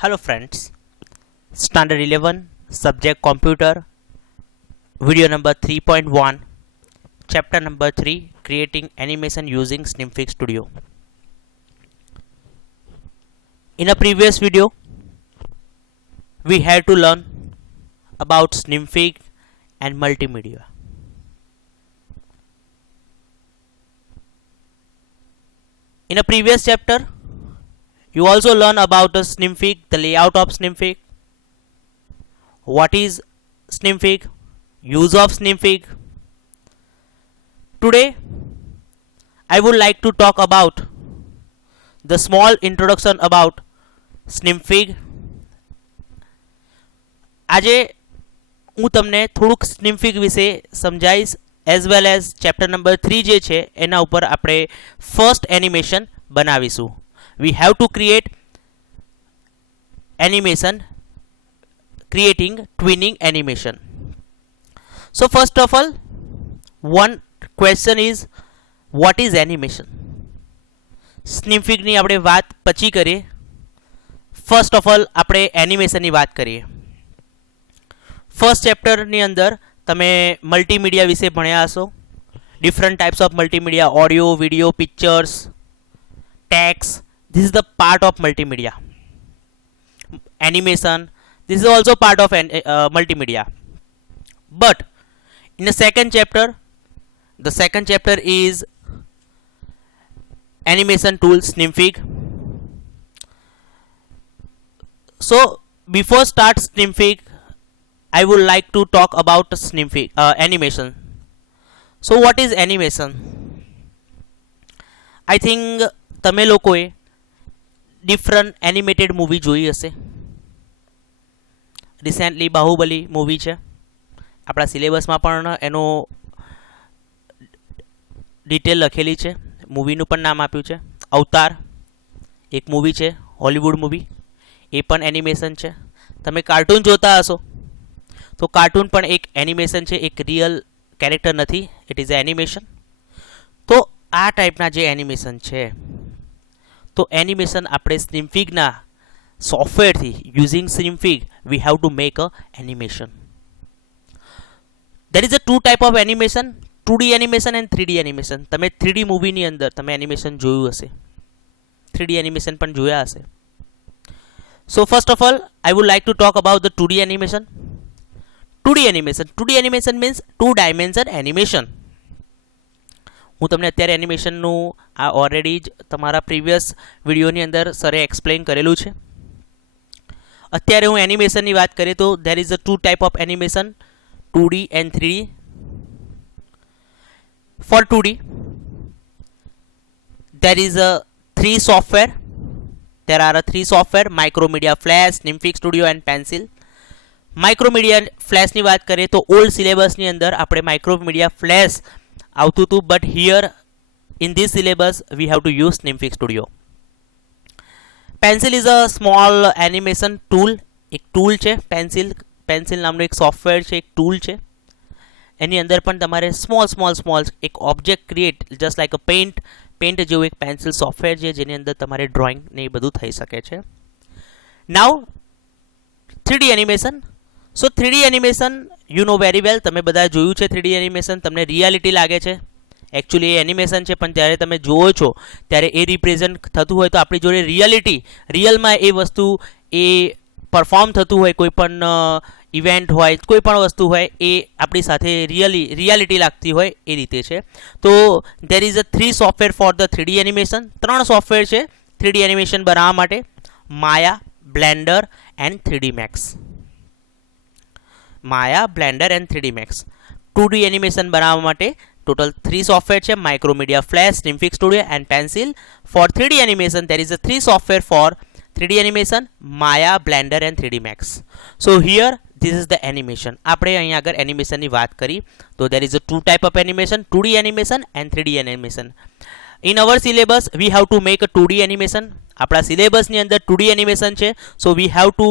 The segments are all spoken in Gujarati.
Hello friends, Standard 11, Subject Computer, video number 3.1, chapter number 3, Creating Animation Using Snimfig Studio. In a previous video, we had to learn about Snimfig and multimedia. In a previous chapter, you also learn about the Snimfig, the layout of Snimfig, what is Snimfig, use of Snimfig. Today, I would like to talk about the small introduction about Snimfig. આજે હું તમને થોડુંક Snimfig વિશે સમજાવીશ as well as chapter number 3 જે છે એના ઉપર આપણે ફર્સ્ટ એનિમેશન બનાવીશું. We have to create animation, creating twinning animation. So first of all, one question is, what is animation? Snimfig ની આપણે વાત પછી કરીએ. ફર્સ્ટ ઓફ ઓલ આપણે એનિમેશનની વાત કરીએ. ફર્સ્ટ ચેપ્ટરની અંદર તમે મલ્ટીમીડિયા વિશે ભણ્યા હશો. Different types of multimedia, audio, video, pictures, text. This is the part of multimedia. Animation, this is also part of multimedia. But in the second chapter is animation tool Snimfig. So before start Snimfig, I would like to talk about Snimfig animation. So what is animation? I think તમે લોકોએ ડિફરન્ટ એનિમેટેડ મૂવી જોઈ હશે. રિસેન્ટલી બાહુબલી મૂવી છે, આપણા સિલેબસમાં પણ એનો ડિટેલ લખેલી છે. મૂવીનું પણ નામ આપ્યું છે અવતાર. એક મૂવી છે હોલિવૂડ મૂવી, એ પણ એનિમેશન છે. તમે કાર્ટૂન જોતા હશો તો કાર્ટૂન પણ એક એનિમેશન છે, એક રિયલ કેરેક્ટર નથી, ઇટ ઇઝ એનિમેશન. તો આ ટાઈપના જે એનિમેશન છે તો એનિમેશન આપણે સ્નિમફિગના સોફ્ટવેરથી using Synfig we have to make a animation. There is a two type of animation, 2D animation and 3D animation. તમે 3D મૂવીની અંદર તમે એનિમેશન જોયું હશે, 3D એનિમેશન પણ જોયા હશે. સો first of all I would like to talk about the 2D animation. 2D animation means 2 dimension animation. હું તમને અત્યારે એનિમેશનનું આ ઓલરેડી જ તમારા પ્રીવિયસ વિડીયોની અંદર સરે એક્સપ્લેન કરેલું છે. અત્યારે હું એનિમેશનની વાત કરીએ તો there is a 2 type of animation, 2D and 3D. For 2D there is a 3 software. There are 3 software: Micromedia Flash, Snimfig Studio and Pencil. Micromedia Flash ની વાત કરીએ તો ઓલ્ડ સિલેબસની અંદર આપણે Micromedia Flash આવતું હતું, but here in this syllabus V have to use Snimfig Studio. Pencil is a small animation tool. એક ટૂલ છે પેન્સિલ નામનું એક સોફ્ટવેર છે, એક ટૂલ છે. એની અંદર પણ તમારે સ્મોલ એક ઓબ્જેક્ટ ક્રિએટ જસ્ટ લાઈક અ પેન્ટ જેવું એક પેન્સિલ સોફ્ટવેર છે જેની અંદર તમારે ડ્રોઈંગ ને એ બધું થઈ શકે છે. નાઉ 3D animation. So 3D animation you know very well, તમે બધા જોયું છે 3D એનિમેશન, તમને રિયાલિટી લાગે છે. એકચ્યુઅલી એ એનિમેશન છે, પણ જ્યારે તમે જુઓ છો ત્યારે એ રિપ્રેઝન્ટ થતું હોય તો આપણી જોડે રિયલમાં એ વસ્તુ એ પરફોર્મ થતું હોય, કોઈ પણ ઇવેન્ટ હોય, કોઈ પણ વસ્તુ હોય એ આપણી સાથે રિયાલિટી લાગતી હોય એ રીતે છે. તો there is a 3 software for the 3D animation. 3 software છે 3D એનિમેશન બનાવવા માટે: Maya, Blender and 3D Max. 3D Max. 2D animation બનાવવા માટે ટોટલ 3 સોફ્ટવેર છે: Macromedia Flash, Snimfig Studio and Pencil. For 3D animation there is a 3 software for 3D animation: Maya, Blender and 3D Max. So here this is the animation. આપણે અહીંયા આગળ એનિમેશનની વાત કરી તો there is a 2 type of animation: 2D animation and 3D animation. In our syllabus we have to make a 2D animation. આપણા સિલેબસની અંદર 2D એનિમેશન છે, સો we have to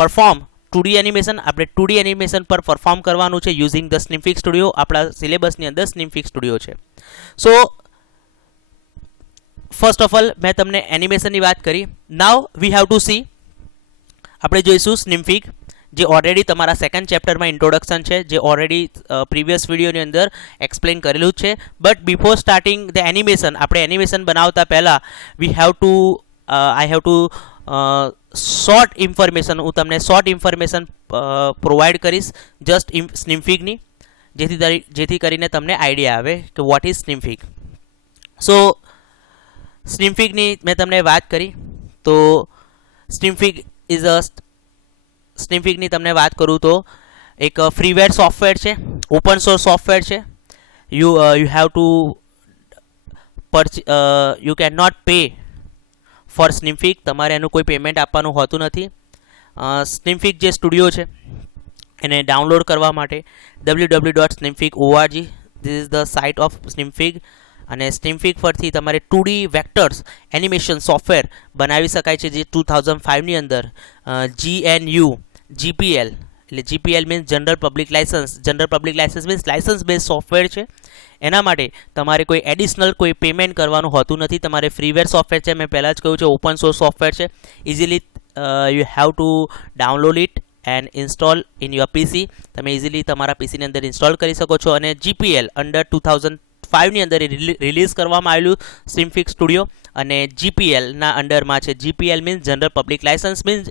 perform 2D animation. આપણે 2D એનિમેશન પર પરફોર્મ કરવાનું છે યુઝિંગ ધ Snimfig Studio. આપણા સિલેબસની અંદર Snimfig Studio છે. સો ફર્સ્ટ ઓફ ઓલ મેં તમને એનિમેશનની વાત કરી. નાઉ વી હેવ ટુ સી આપણે જોઈશું સ્નિમફિગ, જે ઓલરેડી તમારા સેકન્ડ ચેપ્ટરમાં ઇન્ટ્રોડક્શન છે, જે ઓલરેડી પ્રીવિયસ વિડીયોની અંદર એક્સપ્લેન કરેલું જ છે. But before starting the animation, આપણે એનિમેશન બનાવતા પહેલાં આઈ હેવ ટુ શોર્ટ ઇન્ફોર્મેશન, હું તમને શોર્ટ ઇન્ફોર્મેશન પ્રોવાઈડ કરીશ જસ્ટ સ્નિમફિગની, જેથી કરીને તમને આઈડિયા આવે કે વોટ ઇઝ સ્નિમફિગ. સો સ્નિમફિગની મેં તમને વાત કરી, તો સ્નિમફિગની તમને વાત કરું તો એક ફ્રીવેર સોફ્ટવેર છે, ઓપન સોર્સ સોફ્ટવેર છે. You have to you can not pay for Synfig, તમારે એનું કોઈ પેમેન્ટ આપવાનું હોતું નથી. સ્નિમફિગ જે સ્ટુડિયો છે એને ડાઉનલોડ કરવા માટે www.snimfig.org, this is the site of Synfig. અને સ્નિમફિગ પરથી તમારે 2D વેક્ટર્સ એનિમેશન સોફ્ટવેર બનાવી શકાય છે, જે 2005ની અંદર GPL, એટલે GPL means general public licence means licence base software છે. એના માટે તમારે કોઈ એડિશનલ કોઈ પેમેન્ટ કરવાનું હોતું નથી. તમારે ફ્રીવેર સોફ્ટવેર છે, મેં પહેલાં જ કહ્યું છે, ઓપન સોર્સ સોફ્ટવેર છે. Easily you have to download it and install in your PC. તમે ઇઝીલી તમારા પીસીની અંદર ઇન્સ્ટોલ કરી શકો છો. અને GPL અંડર 2005ની અંદર રિલીઝ કરવામાં આવેલું સ્નિમફિગ સ્ટુડિયો, અને GPLના અંડરમાં છે. GPL means general public licence means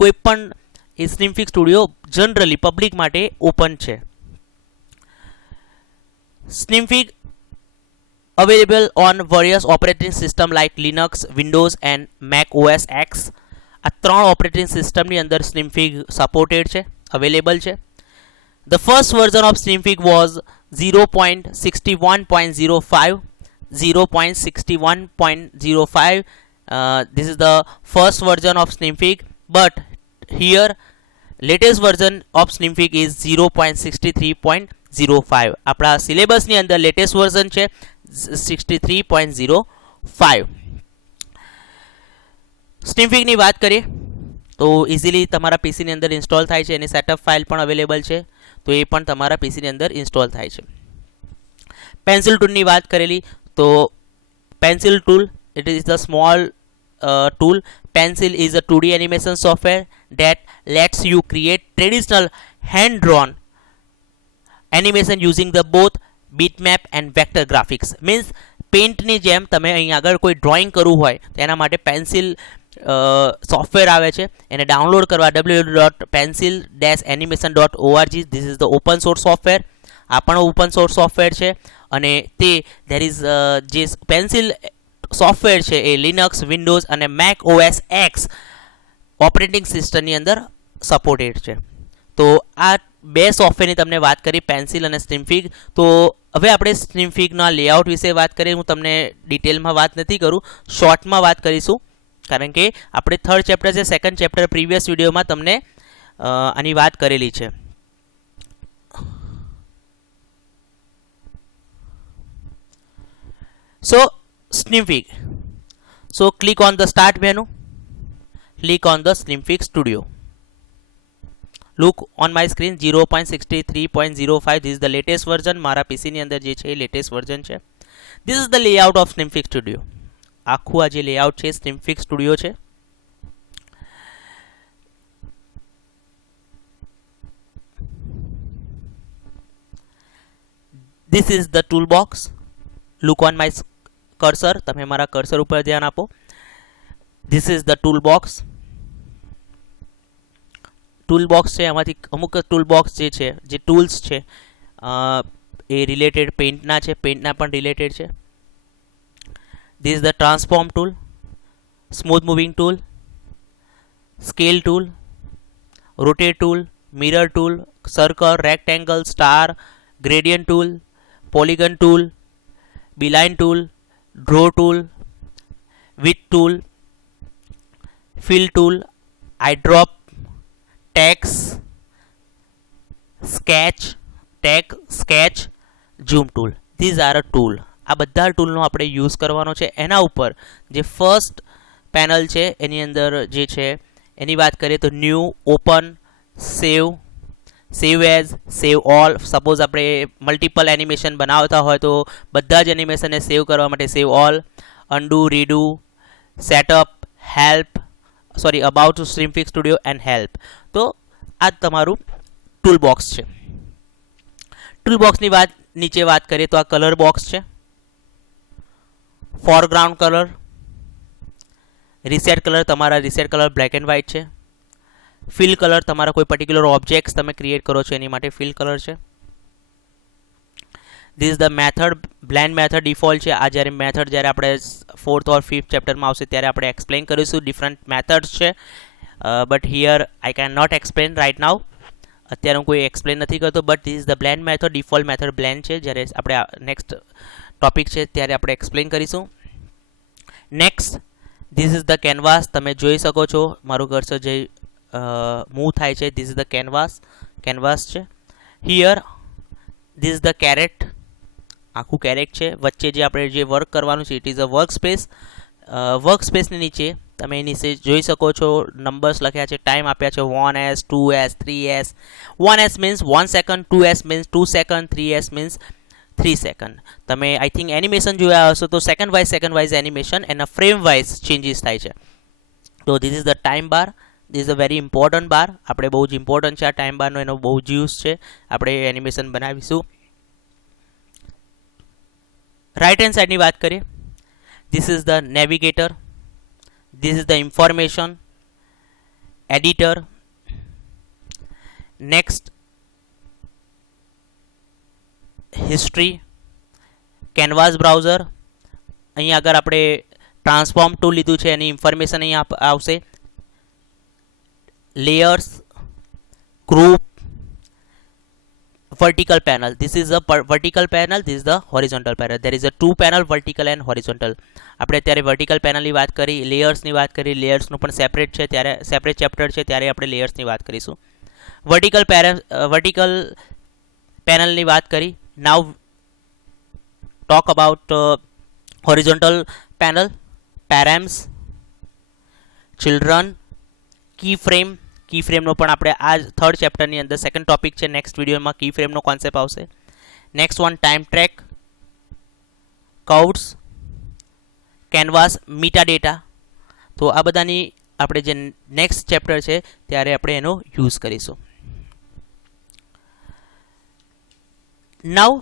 કોઈ પણ એ સ્નિમફિગ સ્ટુડિયો જનરલી પબ્લિક માટે ઓપન છે. સ્નિમફિગ available on various operating system like Linux, Windows and Mac OS X. આ ત્રણ ઓપરેટિંગ સિસ્ટમની અંદર સ્નિમફિગ સપોર્ટેડ છે, અવેલેબલ છે. The first version of Snimfig was 0.61.05. 0.61.05. This is the first version of Snimfig, but here latest version of Snimfig is 0.63.05. આપણા સિલેબસની અંદર લેટેસ્ટ વર્ઝન છે 63.05. સ્નિમફિગની વાત કરીએ તો ઇઝીલી તમારા પીસીની અંદર ઇન્સ્ટોલ થાય છે. એની સેટઅપ ફાઇલ પણ અવેલેબલ છે, તો એ પણ તમારા પીસીની અંદર ઇન્સ્ટોલ થાય છે. પેન્સિલ ટૂલની વાત કરેલી, તો pencil tool, it is the small tool. Pencil is a 2D animation software that lets you create traditional hand-drawn animation using the both bitmap and vector graphics. Means પેઇન્ટની જેમ તમે અહીં આગળ કોઈ ડ્રોઈંગ કરવું હોય તો એના માટે પેન્સિલ સોફ્ટવેર આવે છે, એને ડાઉનલોડ કરવા www.pencil-animation.org. This is the open source software. આ પણ ઓપન સોર્સ સોફ્ટવેર છે, અને તે ધેર ઇઝ જે પેન્સિલ સોફ્ટવેર છે એ લિનક્સ, વિન્ડોઝ અને મેક OS X ઓપરેટિંગ સિસ્ટમની અંદર સપોર્ટેડ છે. તો આ બે સોફ્ટવેરની તમને વાત કરી, પેન્સિલ અને સ્નિમફિગ. તો હવે આપણે સ્નિમફિગના લેઆઉટ વિશે વાત કરીએ. હું તમને ડિટેલમાં વાત નથી કરું, શોર્ટમાં વાત કરીશું, કારણ કે આપણે થર્ડ ચેપ્ટર છે, સેકન્ડ ચેપ્ટર પ્રીવિયસ વિડીયોમાં તમને આની વાત કરેલી છે. સો Snimfig. So click on the start menu, click on the Snimfig studio. Look on my screen 0.63.05. This is the latest version. મારા PC ની અંદર જે છે એ લેટેસ્ટ વર્ઝન છે. This is the layout of Snimfig studio. આખું આ જે લેઆઉટ છે Snimfig studio છે. This is the toolbox. Look on my cursor, તમે મારા કર્સર ઉપર ધ્યાન આપો. This is the tool box. છે, આમાંથી અમુક ટૂલ બોક્સ જે છે, જે ટૂલ્સ છે એ રિલેટેડ પેઇન્ટના છે, પેઇન્ટના પણ રિલેટેડ છે. This is the transform tool, smooth moving tool, scale tool, rotate tool, mirror tool, circle, rectangle, star, gradient tool, polygon tool, B line tool, draw tool, width tool, fill tool, eyedrop, text, sketch, zoom tool. These are a tool. આ બધા ટૂલનો આપણે યુઝ કરવાનો છે. એના ઉપર જે ફર્સ્ટ પેનલ છે એની અંદર જે છે એની વાત કરીએ તો new, open, save as, save all. Suppose આપણે મલ્ટિપલ એનિમેશન બનાવતા હોય તો બધા જ એનિમેશનને સેવ કરવા માટે save all, undo, redo, setup, help, sorry about Synfig studio and help. તો આ તમારું ટૂલ બોક્સ છે. ટૂલ બોક્સની નીચે વાત કરીએ તો આ કલર બોક્સ છે. ફોરગ્રાઉન્ડ કલર, રીસેટ કલર, તમારા reset colour black and white છે. ફિલ કલર, તમારા કોઈ પર્ટિક્યુલર ઓબ્જેક્ટ્સ તમે ક્રિએટ કરો છો એની માટે ફિલ કલર છે. This is the method, blend method default છે. આ જ્યારે આપણે 4th ઓર 5th ચેપ્ટરમાં આવશે ત્યારે આપણે એક્સપ્લેન કરીશું. ડિફરન્ટ મેથડ્સ છે, but here I can not explain right now. અત્યારે હું કોઈ એક્સપ્લેન નથી કરતો. But this is the blend method, default method blend છે. જ્યારે આપણે નેક્સ્ટ ટોપિક છે ત્યારે આપણે એક્સપ્લેન કરીશું. Next, this is the canvas. તમે જોઈ શકો છો મારું કર્સર જે મૂવ થાય છે. ધીસ ઇઝ ધ કેનવાસ છે. Here this is the caret, આખું કેરેટ છે. વચ્ચે જે આપણે જે વર્ક કરવાનું છે it is a work space. Work સ્પેસની નીચે તમે નીચે જોઈ શકો છો નંબર્સ લખ્યા છે, ટાઈમ આપ્યા છે 1s, 2s, 3s. 1s means 1 second, 2s means 2 second, 3s means 3 second. તમે આઈ થિંક એનિમેશન જોયા હશો તો સેકન્ડ વાઇઝ એનિમેશન એના ફ્રેમ વાઇઝ ચેન્જીસ થાય છે. તો this is the time bar. This is a very important bar. આપણે બહુ જ ઇમ્પોર્ટન્ટ છે આ ટાઈમ બારનો, એનો બહુ જ યુઝ છે. આપણે એનિમેશન બનાવીશું. રાઇટ હેન્ડ સાઈડની વાત કરીએ, this is the navigator. This is the information editor. Next, history, canvas browser. અહીં આગળ આપણે ટ્રાન્સફોર્મ ટૂલ લીધું છે, એની ઇન્ફોર્મેશન અહીં આવશે. Layers, group, vertical panel. This is a vertical panel, this is the horizontal panel. There is a two panel, vertical and horizontal. આપણે અત્યારે વર્ટિકલ પેનલની વાત કરી, લેયર્સની વાત કરી. લેયર્સનું પણ સેપરેટ છે, ત્યારે સેપરેટ ચેપ્ટર છે ત્યારે આપણે લેયર્સની વાત કરીશું. વર્ટિકલ પેનલની વાત કરી. Now talk about horizontal panel, params, children, key frame. Key ફ્રેમનો પણ આપણે આ 3rd ચેપ્ટરની અંદર સેકન્ડ ટોપિક છે. નેક્સ્ટ વિડીયોમાં કી ફ્રેમનો કોન્સેપ્ટ આવશે. Next one, time track, curves, canvas, metadata. તો આ બધાની આપણે જે નેક્સ્ટ ચેપ્ટર છે ત્યારે આપણે એનો યુઝ કરીશું. Now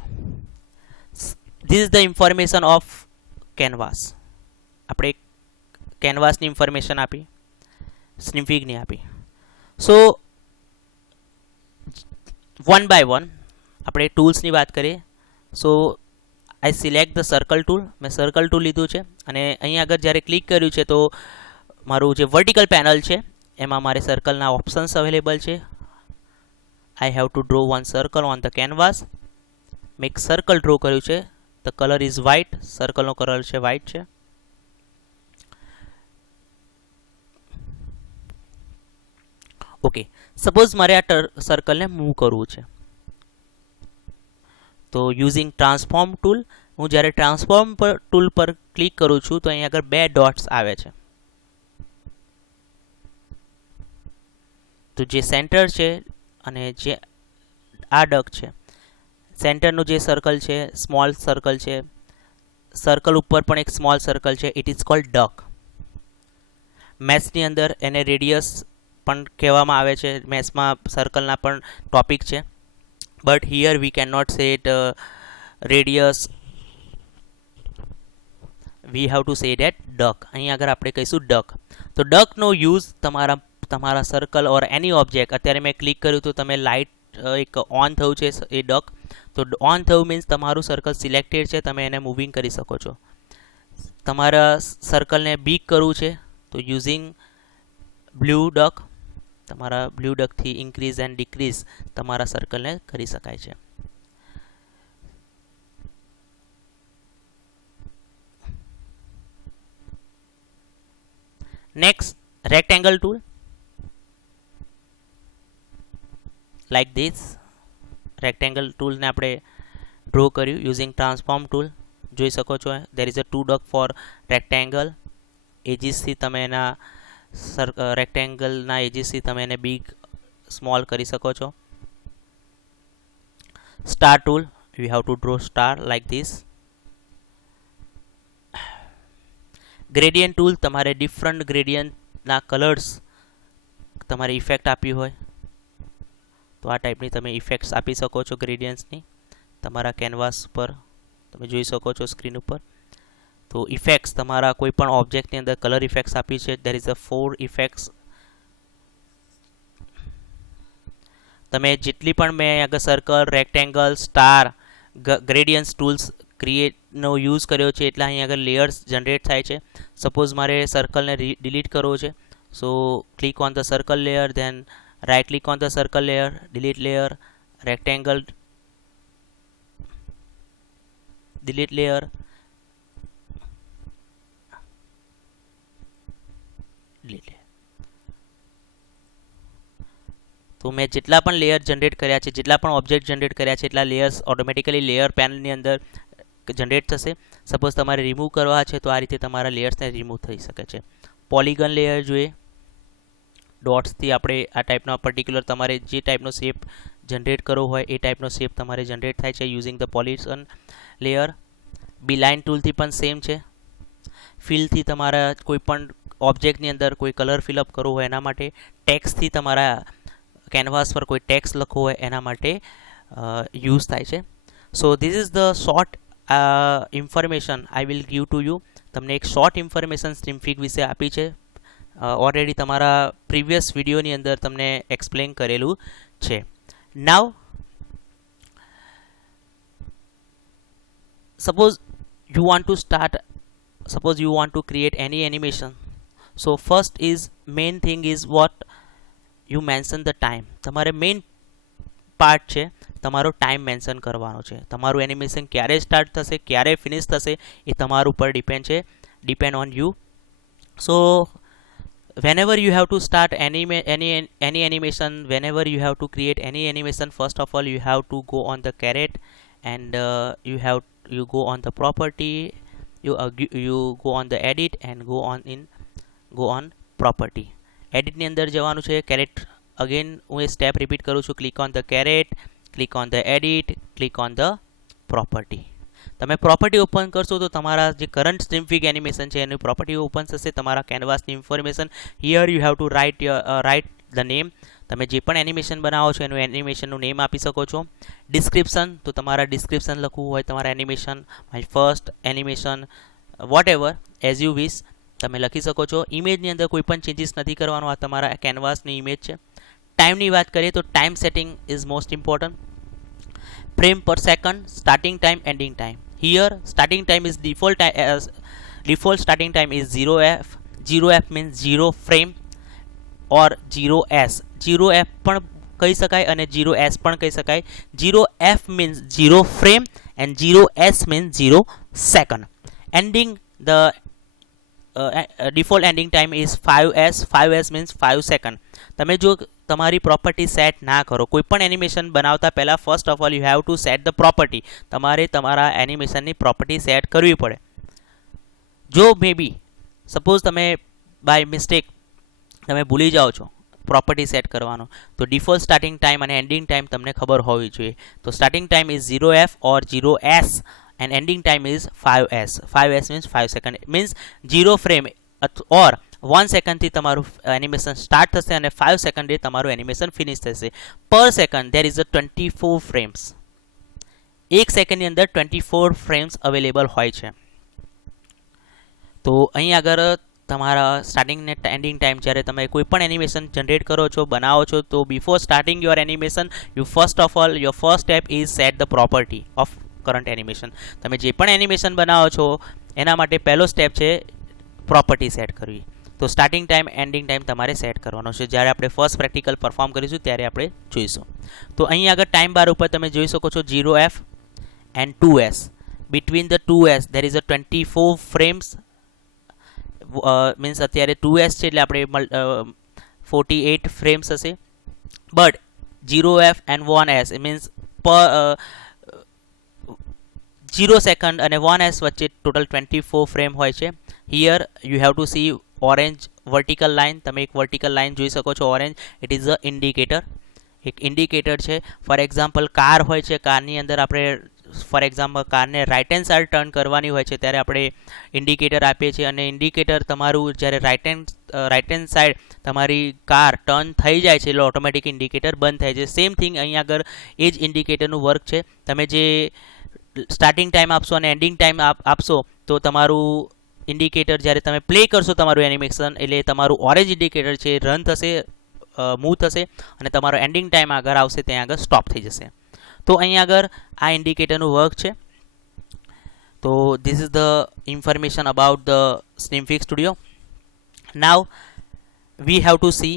this is the information of canvas. આપણે કેનવાસની ઇન્ફોર્મેશન આપી, સ્નિફિગની આપી. સો વન બાય વન આપણે ટૂલ્સની વાત કરીએ. સો આઈ સિલેક્ટ ધ સર્કલ ટૂલ. મેં સર્કલ ટૂલ લીધું છે અને અહીં આગળ જ્યારે ક્લિક કર્યું છે તો મારું જે વર્ટિકલ પેનલ છે એમાં મારે સર્કલના ઓપ્શન્સ અવેલેબલ છે. I have to draw one circle on the canvas. મેં એક સર્કલ ડ્રો કર્યું છે. The colour is white. સર્કલનો કલર છે વ્હાઇટ છે. ઓકે, સપોઝ મારે આ સર્કલને મૂવ કરવું છે તો યુઝિંગ ટ્રાન્સફોર્મ ટૂલ, હું જ્યારે ટ્રાન્સફોર્મ ટૂલ પર ક્લિક કરું છું તો અહીં આગળ 2 ડોટ્સ આવે છે. તો જે સેન્ટર છે અને જે આ ડક છે, સેન્ટરનું જે સર્કલ છે સ્મોલ સર્કલ છે, સર્કલ ઉપર પણ એક સ્મોલ સર્કલ છે. It is called duck. મેથ્સની અંદર એને રેડિયસ પણ કહેવામાં આવે છે. મેથ્સમાં સર્કલના પણ ટોપિક છે. But here we can not say it radius, we have to say that duck. અહીં આગળ આપણે કહીશું ડક. તો ડકનો યુઝ તમારા સર્કલ ઓર એની ઓબ્જેક્ટ, અત્યારે મેં ક્લિક કર્યું તો તમે લાઇટ એક ઓન થયું છે એ ડક. તો ઓન થયું મીન્સ તમારું સર્કલ સિલેક્ટેડ છે, તમે એને મૂવિંગ કરી શકો છો. તમારા સર્કલને બીગ કરવું છે તો યુઝિંગ બ્લુ ડક, તમારા બ્લુ ડકથી ઇન્ક્રીઝ એન્ડ ડિક્રીઝ તમારા સર્કલને કરી શકાય છે. Next, rectangle tool. Like this rectangle ટૂલને આપણે ડ્રો કર્યું યુઝિંગ ટ્રાન્સફોર્મ ટૂલ. જોઈ શકો છો there is a 2 duck for rectangle. એજીસથી તમે એના રેક્ટેંગલના એજીસથી તમે એને બિગ સ્મોલ કરી શકો છો. Star tool, you have to draw star like this. Gradient tool, તમારે ડિફરન્ટ ગ્રેડિયન્ટ ના કલર્સ તમારે ઇફેક્ટ આપી હોય તો આ ટાઈપની તમે ઇફેક્ટ્સ આપી શકો છો ગ્રેડિયન્ટ્સની તમારા કેનવાસ પર તમે જોઈ શકો છો સ્ક્રીન ઉપર. તો ઇફેક્ટ્સ તમારા કોઈ પણ ઓબ્જેક્ટની અંદર કલર ઇફેક્ટ્સ આપી છે. There is a 4 effects. તમે જેટલી પણ મેં આગળ circle, rectangle, star, gradients tools ક્રિએટનો યુઝ કર્યો છે એટલા અહીં આગળ લેયર્સ જનરેટ થાય છે. સપોઝ મારે સર્કલને ડિલીટ કરવો છે, so click on the circle layer, then right click on the circle layer, delete layer, rectangle, delete layer, delete layer. તો મેં જેટલા પણ લેયર જનરેટ કર્યા છે, જેટલા પણ ઓબ્જેક્ટ જનરેટ કર્યા છે એટલા લેયર્સ ઓટોમેટિકલી લેયર પેનલની અંદર જનરેટ થશે. સપોઝ તમારે રિમૂવ કરવા છે તો આ રીતે તમારા લેયર્સને રિમૂવ થઈ શકે છે. પોલિગન લેયર જોઈએ, ડોટ્સથી આપણે આ ટાઈપનો પર્ટિક્યુલર તમારે જે ટાઈપનો શેપ જનરેટ કરવો હોય એ ટાઈપનો શેપ તમારે જનરેટ થાય છે યુઝિંગ ધ પોલિગન લેયર. બીલાઇન ટૂલથી પણ સેમ છે. ફિલથી તમારા કોઈ પણ ઓબ્જેક્ટની અંદર કોઈ કલર ફિલઅપ કરવો હોય એના માટે, ટેક્સ્ટથી તમારા કેનવાસ પર કોઈ ટેક્સ્ટ લખવો હોય એના માટે યુઝ થાય છે. So this is the short information I will give to you. તમને એક શોર્ટ ઇન્ફોર્મેશન સ્ટ્રીમફિગ વિશે આપી છે. ઓલરેડી તમારા પ્રીવિયસ વિડીયોની અંદર તમને એક્સપ્લેન કરેલું છે. નાવ suppose you want to create any animation. So first is main thing is what you mention the time. તમારે મેઇન પાર્ટ છે તમારો ટાઈમ મેન્શન કરવાનો છે. તમારું એનિમેશન ક્યારે સ્ટાર્ટ થશે, ક્યારે ફિનિશ થશે એ તમારા ઉપર depend on you. So whenever you have to start any animation, whenever you have to create any animation, first of all you have to go on the caret and you go on the property, you go on the edit and go on property. edit ની અંદર જવાનું છે. caret again હું એ સ્ટેપ રિપીટ કરું છું. click on the caret, click on the edit, click on the property. તમે પ્રોપર્ટી ઓપન કરશો તો તમારા જે કરંટ સ્ટ્રીમફિગ એનિમેશન છે એની પ્રોપર્ટી ઓપન થશે. તમારા કેનવાસની information here you have to write the name. તમે જે પણ એનિમેશન બનાવો છો એનું એનિમેશનનું નેમ આપી શકો છો. ડિસ્ક્રિપ્શન, તો તમારા ડિસ્ક્રિપ્શન લખવું હોય તમારા animation, my first animation, whatever as you wish તમે લખી શકો છો. ઇમેજની અંદર કોઈ પણ ચેન્જીસ નથી કરવાનો. આ તમારા કેનવાસની ઇમેજ છે. ટાઈમની વાત કરીએ તો time setting is most important. frame per second, starting time, ending time. Here starting time is default starting time is 0f. 0f means 0 frame or 0s. 0f પણ કહી શકાય અને 0s પણ કહી શકાય. 0f means 0 frame and 0s means 0 second. Ending the default ending time is 5s. 5s means 5 second. તમે જો તમારી પ્રોપર્ટી સેટ ના કરો, કોઈ પણ એનિમેશન બનાવતા પહેલાં first of all you have two set the property. તમારે તમારા એનિમેશનની પ્રોપર્ટી સેટ કરવી પડે. જો મે બી સપોઝ તમે બાય મિસ્ટેક તમે ભૂલી જાઓ છો પ્રોપર્ટી સેટ કરવાનો, તો ડિફોલ્ટ સ્ટાર્ટિંગ ટાઈમ અને એન્ડિંગ ટાઈમ તમને ખબર હોવી જોઈએ. તો starting time is 0f or 0s and ending time is 5s. 5s means 5 second. It means 0 frame or 1 second થી તમારું એનિમેશન સ્ટાર્ટ થશે અને 5 સેકન્ડે તમારું એનિમેશન ફિનિશ થશે. પર second there is a 24 frames. 1 સેકન્ડની અંદર 24 ફ્રેમ્સ અવેલેબલ હોય છે. તો અહીં આગળ તમારા સ્ટાર્ટિંગ ને એન્ડિંગ ટાઈમ જ્યારે તમે કોઈ પણ એનિમેશન જનરેટ કરો છો, બનાવો છો, તો before starting your animation you first of all your first step is set the property of current animation. તમે જે પણ એનિમેશન બનાવો છો એના માટે પહેલો સ્ટેપ છે પ્રોપર્ટી સેટ કરવી. તો સ્ટાર્ટિંગ ટાઈમ એન્ડિંગ ટાઈમ તમારે સેટ કરવાનો છે. જ્યારે આપણે ફર્સ્ટ પ્રેક્ટિકલ પરફોર્મ કરીશું ત્યારે આપણે જોઈશું. તો અહીં આગળ ટાઈમ બાર ઉપર તમે જોઈ શકો છો 0f and 2s. Between the 2s there is a 24 frames. Means અત્યારે 2s છે એટલે આપણે 48 ફ્રેમ્સ હશે. But 0f and 1s means પર 0 સેકન્ડ અને 1s વચ્ચે ટોટલ 24 ફ્રેમ હોય છે. Here you have to C orange vertical line. તમે એક વર્ટિકલ લાઇન જોઈ શકો છો orange. It is a indicator. એક ઇન્ડિકેટર છે. ફોર એક્ઝામ્પલ કાર હોય છે, કારની અંદર આપણે ફોર એક્ઝામ્પલ કારને રાઇટ હેન્ડ સાઈડ ટર્ન કરવાની હોય છે ત્યારે આપણે ઇન્ડિકેટર આપીએ છીએ અને ઇન્ડિકેટર તમારું જ્યારે right hand right hand side તમારી કાર ટર્ન થઈ જાય છે એટલે ઓટોમેટિક ઇન્ડિકેટર બંધ થાય છે. સેમ થિંગ અહીંયા આગળ એ જ ઇન્ડિકેટરનું વર્ક છે. તમે જે સ્ટાર્ટિંગ ટાઈમ આપશો અને એન્ડિંગ ટાઈમ આપશો તો તમારું ઇન્ડિકેટર જ્યારે તમે પ્લે કરશો તમારું એનિમેશન એટલે તમારું ઓરેન્જ ઇન્ડિકેટર છે રન થશે, મૂવ થશે અને તમારો એન્ડિંગ ટાઈમ આગળ આવશે ત્યાં આગળ સ્ટોપ થઈ જશે. તો અહીંયા આગળ આ ઇન્ડિકેટરનું વર્ક છે. તો this is the information about the Synfig studio. Now we have to see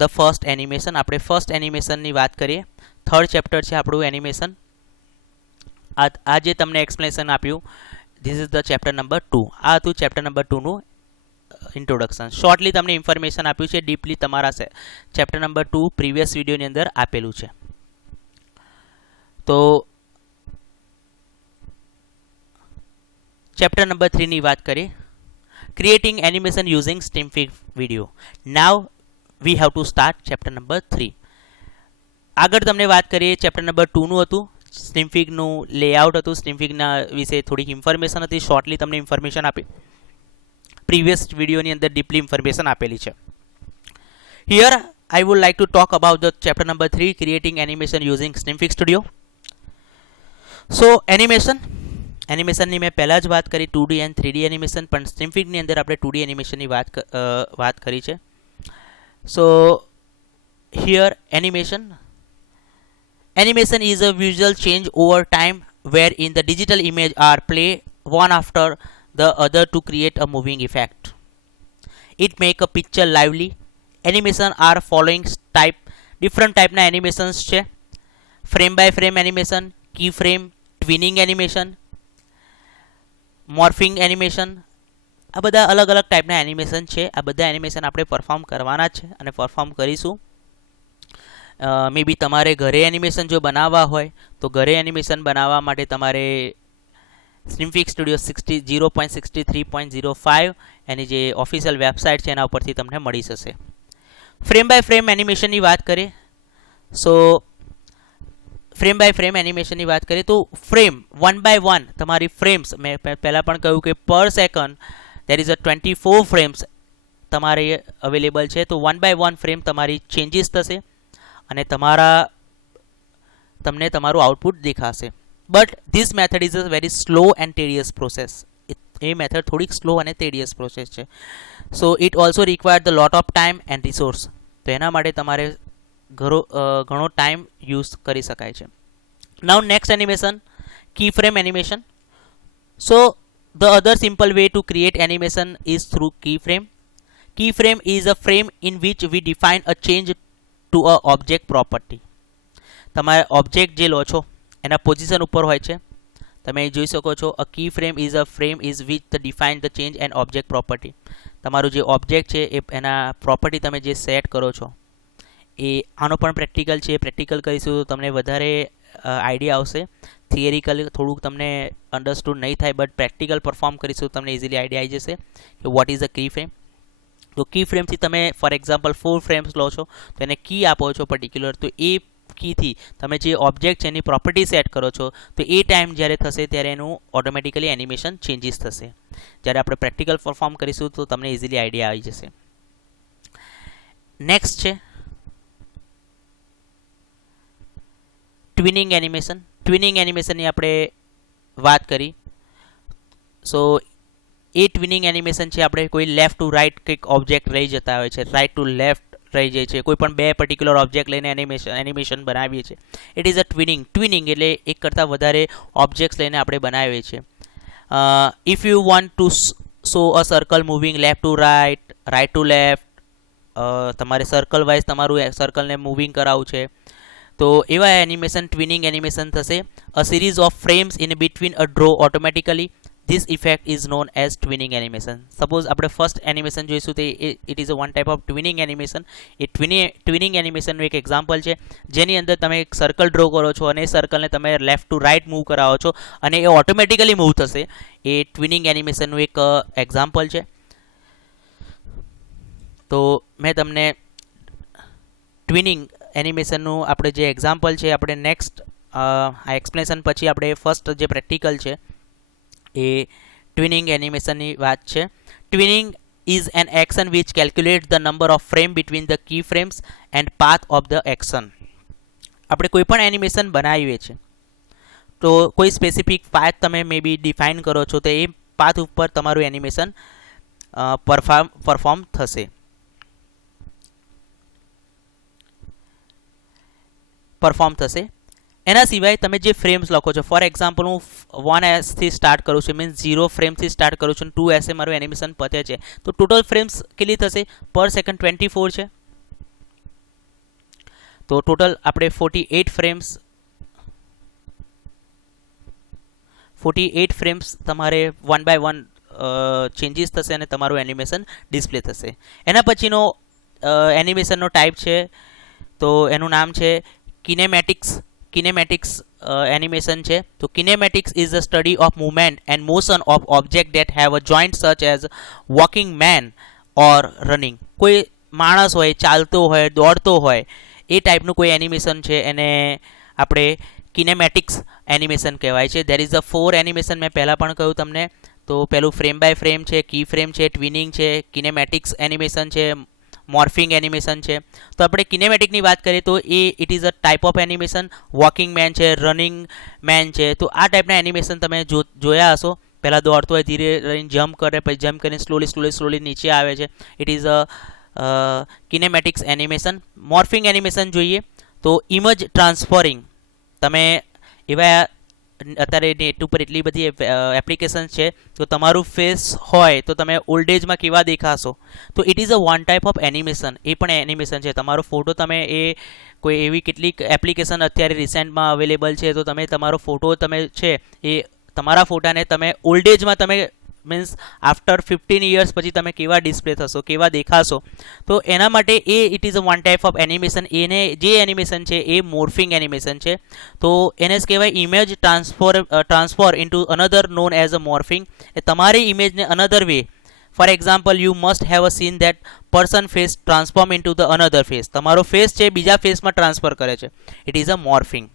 the first animation. આપણે ફર્સ્ટ એનિમેશનની વાત કરીએ. થર્ડ ચેપ્ટર છે આપણું એનિમેશન. આ જે તમને એક્સપ્લેનેશન આપ્યું, this is the chapter number 2. આ હતું ચેપ્ટર નંબર 2નું ઇન્ટ્રોડક્શન. શોર્ટલી તમને ઇન્ફોર્મેશન આપ્યું છે. ડીપલી તમારા ચેપ્ટર નંબર 2 પ્રીવિયસ વિડીયોની અંદર આપેલું છે. તો ચેપ્ટર નંબર 3 ની વાત કરીએ. Creating animation using Synfig video. Now we have to start chapter number 3. આગળ તમને વાત કરીએ ચેપ્ટર નંબર 2નું હતું. સ્નીમફિકનું લેઆઉટ હતું. સ્નીમફિકના વિશે થોડીક ઇન્ફોર્મેશન હતી. શોર્ટલી તમને ઇન્ફોર્મેશન આપી. પ્રીવિયસ વિડીયોની અંદર ડીપલી ઇન્ફોર્મેશન આપેલી છે. Here I would like to talk about the chapter number 3 creating animation using Synfig studio. So એનિમેશનની મેં પહેલાં જ વાત કરી 2D એન્ડ 3D એનિમેશન, પણ સ્નીમફિકની અંદર આપણે 2D એનિમેશનની વાત કરી છે. સો here Animation is a visual change over time wherein the digital image are play one after the other to create a moving effect. It make a picture lively. Animation are following different type na animations છે. Frame by frame animation, keyframe, twinning animation, morphing animation. આ બધા અલગ અલગ ટાઈપના એનિમેશન છે. આ બધા એનિમેશન આપણે પરફોર્મ કરવાના છે અને પરફોર્મ કરીશું. મે બી તમારે ઘરે એનિમેશન જો બનાવવા હોય તો ઘરે એનિમેશન બનાવવા માટે તમારે સ્નીમફિક સ્ટુડિયો 0.63.05 એની જે ઓફિશિયલ વેબસાઇટ છે એના ઉપરથી તમને મળી જશે. ફ્રેમ બાય ફ્રેમ એનિમેશનની વાત કરીએ. સો ફ્રેમ બાય ફ્રેમ એનિમેશનની વાત કરીએ તો ફ્રેમ 1 by 1 તમારી ફ્રેમ્સ, મેં પહેલાં પણ કહ્યું કે પર second there is a 24 frames તમારે અવેલેબલ છે. તો 1 by 1 ફ્રેમ તમારી ચેન્જીસ થશે અને તમને તમારું આઉટપુટ દેખાશે. But this method is a very slow and tedious process. એ મેથડ થોડીક સ્લો અને ટેડિયસ પ્રોસેસ છે. So it also require the lot of time and resource. તો એના માટે તમારે ઘણો ટાઈમ યુઝ કરી શકાય છે. Now next animation, key frame animation. So the other simple way to create animation is through key frame. Key frame is a frame in which we define a change to a object property. તમારે ઓબ્જેક્ટ જે લો છો એના પોઝિશન ઉપર હોય છે. તમે જોઈ શકો છો a key frame is a frame is which the define the change and object property. તમારું જે ઓબ્જેક્ટ છે એના પ્રોપર્ટી તમે જે સેટ કરો છો એ આનો પણ પ્રેક્ટિકલ છે. પ્રેક્ટિકલ કરીશું તો તમને વધારે આઈડિયા આવશે. થિયરિકલ થોડુંક તમને અન્ડરસ્ટુડ નહીં થાય, બટ પ્રેક્ટિકલ પરફોર્મ કરીશું તમને ઇઝીલી આઈડિયા આવી જશે કે what is a key frame. તો કી ફ્રેમથી તમે ફોર એક્ઝામ્પલ 4 ફ્રેમ્સ લો છો તો એને કી આપો છો પર્ટિક્યુલર. તો એ કીથી તમે જે ઓબ્જેક્ટ છે એની પ્રોપર્ટી સેટ કરો છો તો એ ટાઈમ જ્યારે થશે ત્યારે એનું ઓટોમેટિકલી એનિમેશન ચેન્જીસ થશે. જ્યારે આપણે પ્રેક્ટિકલ પરફોર્મ કરીશું તો તમને ઇઝીલી આઈડિયા આવી જશે. નેક્સ્ટ છે ટ્વિનિંગ એનિમેશન. ટ્વિનિંગ એનિમેશનની આપણે વાત કરી. સો એ ટ્વિનિંગ એનિમેશન છે, આપણે કોઈ લેફ્ટ ટુ રાઇટ કંઈક ઓબ્જેક્ટ રહી જતા હોય છે, રાઇટ ટુ લેફ્ટ રહી જાય છે, કોઈ પણ બે પર્ટિક્યુલર ઓબ્જેક્ટ લઈને એનિમેશન બનાવીએ છીએ. ઇટ ઇઝ અ ટ્વિનિંગ એટલે એક કરતાં વધારે ઓબ્જેક્ટ્સ લઈને આપણે બનાવીએ છીએ. If you want to show a circle moving left to right, right to left, તમારે સર્કલ વાઇઝ તમારું સર્કલને મૂવિંગ કરાવવું છે તો એવા એનિમેશન ટ્વિનિંગ એનિમેશન થશે. A series of frames in between a draw automatically. This effect is known as twinning animation. Suppose આપણે ફર્સ્ટ એનિમેશન જોઈશું તો it is a one type of twinning animation. એ ટ્વિનિંગ એનિમેશનનું એક એક્ઝામ્પલ છે જેની અંદર તમે એક સર્કલ ડ્રો કરો છો અને એ સર્કલને તમે લેફ્ટ ટુ રાઇટ મૂવ કરાવો છો અને એ ઓટોમેટિકલી મૂવ થશે. એ ટ્વિનિંગ એનિમેશનનું એક એક્ઝામ્પલ છે. તો મેં તમને ટ્વિનિંગ એનિમેશનનું આપણે જે એક્ઝામ્પલ છે આપણે નેક્સ્ટ આ એક્સપ્લેનેશન પછી આપણે ફર્સ્ટ જે પ્રેક્ટિકલ છે એ ટ્વિનિંગ એનિમેશનની વાત છે. Twinning is an action which calculates the number of frame between the keyframes and path of the action. આપણે કોઈ પણ એનિમેશન બનાવીએ છીએ તો કોઈ સ્પેસિફિક પાથ તમે મે બી ડિફાઇન કરો છો તો એ પાથ ઉપર તમારું એનિમેશન પરફોર્મ થશે. એના સિવાય તમે જે ફ્રેમ્સ લખો છો, ફોર એક્ઝામ્પલ હું 1S થી સ્ટાર્ટ કરું છું, મીન્સ 0 ફ્રેમથી સ્ટાર્ટ કરું છું, 2S એ મારું એનિમેશન પતે છે, તો ટોટલ ફ્રેમ્સ કેટલી થશે પર સેકન્ડ 24 છે. તો ટોટલ આપણે 48 ફ્રેમ્સ તમારે 1 બાય 1 ચેન્જીસ થશે અને તમારું એનિમેશન ડિસ્પ્લે થશે. એના પછીનો એનિમેશનનો ટાઈપ છે તો એનું નામ છે કિનેમેટિક્સ એનિમેશન છે. તો kinematics is a study of movement and motion of object that have a joint such as walking man or running. કોઈ માણસ હોય, ચાલતો હોય, દોડતો હોય, એ ટાઈપનું કોઈ એનિમેશન છે એને આપણે કિનેમેટિક્સ એનિમેશન કહેવાય છે. દેર ઇઝ અ 4 એનિમેશન, મેં પહેલાં પણ કહ્યું તમને. તો પહેલું ફ્રેમ બાય ફ્રેમ છે, કી ફ્રેમ છે, ટ્વિનિંગ છે, કિનેમેટિક્સ એનિમેશન છે, મોર્ફિંગ એનિમેશન છે. તો આપણે કિનેમેટિકની વાત કરીએ તો it is a type of animation. Walking man છે, રનિંગ મેન છે, તો આ ટાઈપના એનિમેશન તમે જોયા હશો. પહેલાં દોડતો હોય, ધીરે રહીને જમ્પ કરે, પછી જમ્પ કરીને સ્લોલી નીચે આવે છે. It is a kinematics animation. Morphing animation જોઈએ તો ઇમેજ ટ્રાન્સફરિંગ. તમે એવા અત્યારે નેટ ઉપર એટલી બધી એપ્લિકેશન છે, તો તમારું ફેસ હોય તો તમે ઓલ્ડ એજમાં કેવા દેખાશો, તો it is a one type of animation. એ પણ એનિમેશન છે. તમારો ફોટો તમે એ કોઈ એવી કેટલીક એપ્લિકેશન અત્યારે રિસેન્ટમાં અવેલેબલ છે, તો તમે તમારો ફોટો તમે છે એ તમારા ફોટાને તમે ઓલ્ડ એજમાં તમે મીન્સ આફ્ટર 15 યર્સ પછી તમે કેવા ડિસ્પ્લે થશો, કેવા દેખાશો, તો એના માટે it is a one type of animation. એને જે એનિમેશન છે એ મોર્ફિંગ એનિમેશન છે. તો એને જ કહેવાય image transfer into another known as a morphing. એ તમારી ઇમેજને another way, for example you must have a seen that person face transform into the another face. તમારો ફેસ છે બીજા ફેસમાં ટ્રાન્સફર કરે છે. It is a morphing.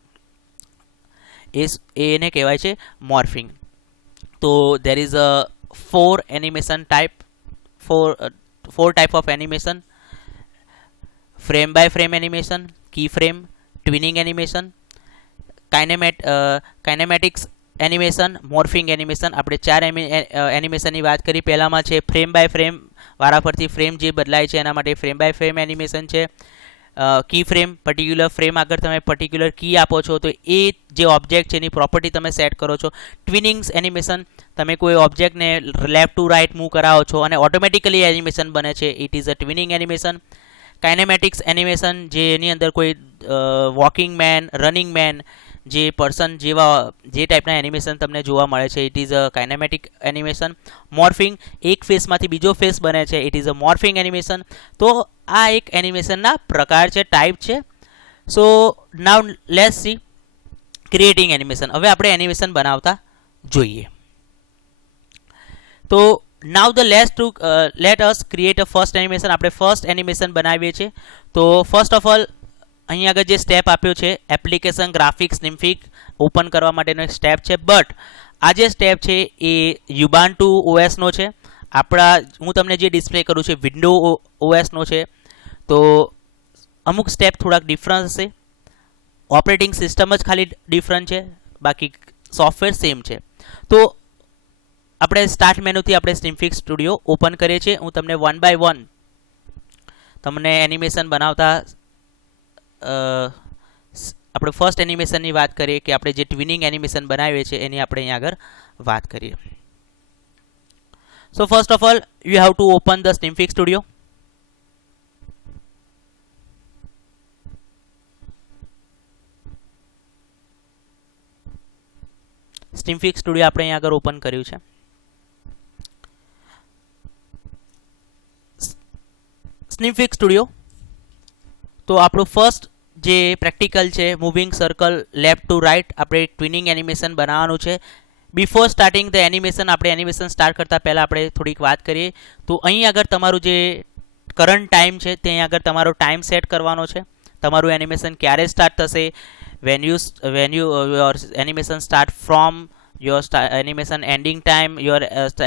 એને કહેવાય છે મોર્ફિંગ. તો there is a 4 animation type, four type of animation: frame by frame animation, keyframe, twinning animation, kinematics animation, morphing animation. આપણે 4 એનિમેશનની વાત કરી. પહેલામાં છે ફ્રેમ બાય ફ્રેમ, વારાફરતી ફ્રેમ જે બદલાય છે એના માટે ફ્રેમ બાય ફ્રેમ એનિમેશન છે. કી ફ્રેમ, પર્ટિક્યુલર ફ્રેમ આગળ તમે પર્ટિક્યુલર કી આપો છો તો એ જે ઓબ્જેક્ટ છે એની પ્રોપર્ટી તમે સેટ કરો છો. ટ્વિનિંગ્સ એનિમેશન, તમે કોઈ ઓબ્જેક્ટને લેફ્ટ ટુ રાઇટ મૂવ કરાવો છો અને ઓટોમેટિકલી એનિમેશન બને છે. It is a twinning animation. Kinematics animation, જેની અંદર કોઈ વોકિંગ મેન, રનિંગ મેન, જે પર્સન જેવા જે ટાઈપના એનિમેશન તમને જોવા મળે છે, it is a kinematic animation. Morphing, એક ફેસમાંથી બીજો ફેસ બને છે, it is a morphing animation. તો આ એક એનિમેશનના પ્રકાર છે, ટાઈપ છે. So now let's see creating animation. હવે આપણે એનિમેશન બનાવતા જોઈએ. તો now the let us create a first animation. આપણે ફર્સ્ટ એનિમેશન બનાવીએ છીએ. તો ફર્સ્ટ ઓફ ઓલ અહીં આગળ જે સ્ટેપ આપ્યો છે એપ્લિકેશન ગ્રાફિક્સ સ્નિમ્ફિક ઓપન કરવા માટેનો એક સ્ટેપ છે. બટ આ જે સ્ટેપ છે એ યુબાન્ટુ ઓએસનો છે. હું તમને જે ડિસ્પ્લે કરું છું વિન્ડો ઓએસનો છે. તો અમુક સ્ટેપ થોડાક ડિફરન્ટ હશે. ઓપરેટિંગ સિસ્ટમ જ ખાલી ડિફરન્ટ છે, બાકી સોફ્ટવેર સેમ છે. તો આપણે સ્ટાર્ટ મેનુથી આપણે સ્નિમ્ફિક સ્ટુડિયો ઓપન કરીએ છીએ. હું તમને 1 બાય 1 તમને એનિમેશન બનાવતા આપણે ફર્સ્ટ એનિમેશનની વાત કરીએ કે આપણે જે ટ્વિનિંગ એનિમેશન બનાવીએ છીએ એની આપણે અહીંયા આગળ વાત કરીએ. So first of all you have to open the Synfig studio. Synfig studio આપણે અહીંયા આગળ ઓપન કર્યું છે. સ્નિમ્ફિક સ્ટુડિયો તો આપણું ફર્સ્ટ જે પ્રેક્ટિકલ છે moving circle left to right, આપણે ટ્વિનિંગ એનિમેશન બનાવવાનું છે. બિફોર સ્ટાર્ટિંગ ધ એનિમેશન, આપણે એનિમેશન સ્ટાર્ટ કરતાં પહેલાં આપણે થોડીક વાત કરીએ. તો અહીં આગળ તમારું જે કરંટ ટાઈમ છે ત્યાં આગળ તમારો ટાઈમ સેટ કરવાનો છે. તમારું એનિમેશન ક્યારે સ્ટાર્ટ થશે, when you your animation start from your animation ending time, your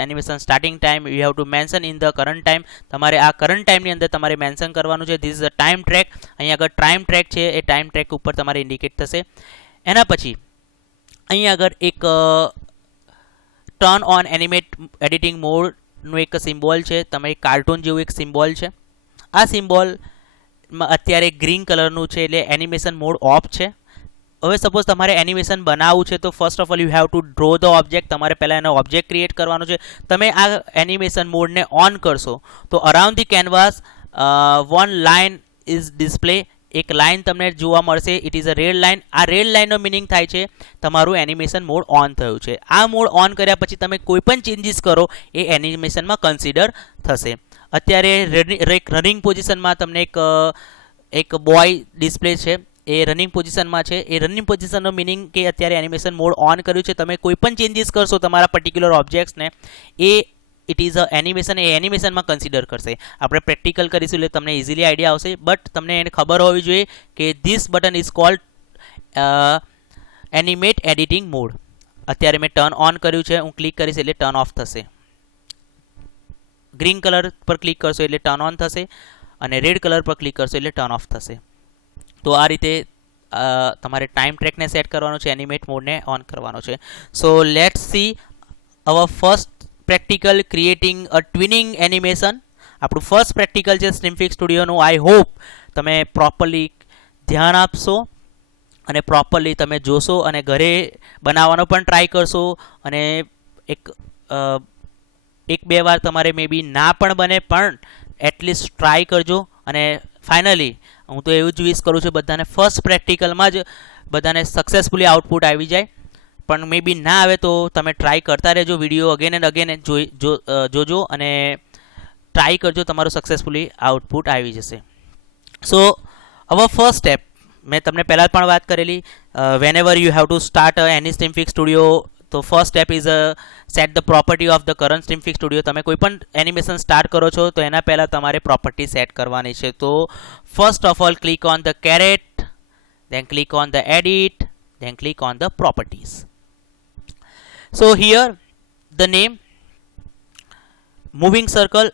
animation starting time, you have to mention in the current time. તમારે આ કરંટ ટાઈમની અંદર તમારે મેન્શન કરવાનું છે. This is a time track. અહીંયા આગળ ટાઈમ ટ્રેક છે, એ ટાઈમ ટ્રેક ઉપર તમારે ઇન્ડિકેટ થશે. એના પછી અહીંયા આગળ એક ટર્ન ઓન એનિમેટ એડિટિંગ મોડનું એક સિમ્બોલ છે, તમે કાર્ટૂન જેવું એક સિમ્બોલ છે. આ સિમ્બોલ અત્યારે ગ્રીન કલરનું છે, એટલે એનિમેશન મોડ ઓફ છે. હવે સપોઝ તમારે એનિમેશન બનાવવું છે તો first of all you have to draw the object. તમારે પહેલાં એનો ઓબ્જેક્ટ ક્રિએટ કરવાનો છે. તમે આ એનિમેશન મોડને ઓન કરશો તો around the canvas one line is display. એક લાઇન તમને જોવા મળશે. It is a red line. આ રેડ લાઇનનો મિનિંગ થાય છે તમારું એનિમેશન મોડ ઓન થયું છે. આ મોડ ઓન કર્યા પછી તમે કોઈ પણ ચેન્જીસ કરો એ એનિમેશનમાં કન્સિડર થશે. અત્યારે રનિંગ પોઝિશનમાં તમને એક બોય ડિસ્પ્લે છે, એ રનિંગ પોઝિશનમાં છે. એ રનિંગ પોઝિશનનો મિનિંગ કે અત્યારે એનિમેશન મોડ ઓન કર્યું છે. તમે કોઈ પણ ચેન્જીસ કરશો તમારા પર્ટિક્યુલર ઓબ્જેક્ટ્સને, એ ઇટ ઇઝ અ એનિમેશન, એ એનિમેશનમાં કન્સિડર કરશે. આપણે પ્રેક્ટિકલ કરીશું એટલે તમને ઇઝીલી આઈડિયા આવશે. બટ તમને એને ખબર હોવી જોઈએ કે this button is called animate editing mode. અત્યારે મેં ટર્ન ઓન કર્યું છે, હું ક્લિક કરીશ એટલે ટર્ન ઓફ થશે. ગ્રીન કલર પર ક્લિક કરશો એટલે ટર્ન ઓન થશે, અને રેડ કલર પર ક્લિક કરશો એટલે ટર્ન ઓફ થશે. તો આ રીતે તમારે ટાઈમ ટ્રેકને સેટ કરવાનો છે, એનિમેટ મોડને ઓન કરવાનો છે. So let's see hour first practical creating a twinning animation. આપણું ફર્સ્ટ પ્રેક્ટિકલ છે સ્ટ્રીમફિક્સ સ્ટુડિયોનું. આઈ હોપ તમે પ્રોપરલી ધ્યાન આપશો અને પ્રોપરલી તમે જોશો અને ઘરે બનાવવાનો પણ ટ્રાય કરશો. અને એક બે વાર તમારે મે બી ના પણ બને, પણ એટલીસ્ટ ટ્રાય કરજો. અને ફાઇનલી હું તો એવું જ વિશ કરું છું બધાને ફર્સ્ટ પ્રેક્ટિકલમાં જ બધાને સક્સેસફુલી આઉટપુટ આવી જાય. પણ મે બી ના આવે તો તમે ટ્રાય કરતા રહેજો. વિડીયો અગેન એન્ડ અગેન જોજો અને ટ્રાય કરજો, તમારું સક્સેસફુલી આઉટપુટ આવી જશે. સો અવર ફર્સ્ટ સ્ટેપ મેં તમને પહેલાં પણ વાત કરેલી, when ever you have to start any Synfig studio, તો first step is set the property of the current Synfig studio. તમે કોઈ પણ એનિમેશન સ્ટાર્ટ કરો છો તો એના પહેલાં તમારે પ્રોપર્ટી સેટ કરવાની છે. તો first of all click on the caret, then click on the edit, then click on the properties. So here the name, moving circle.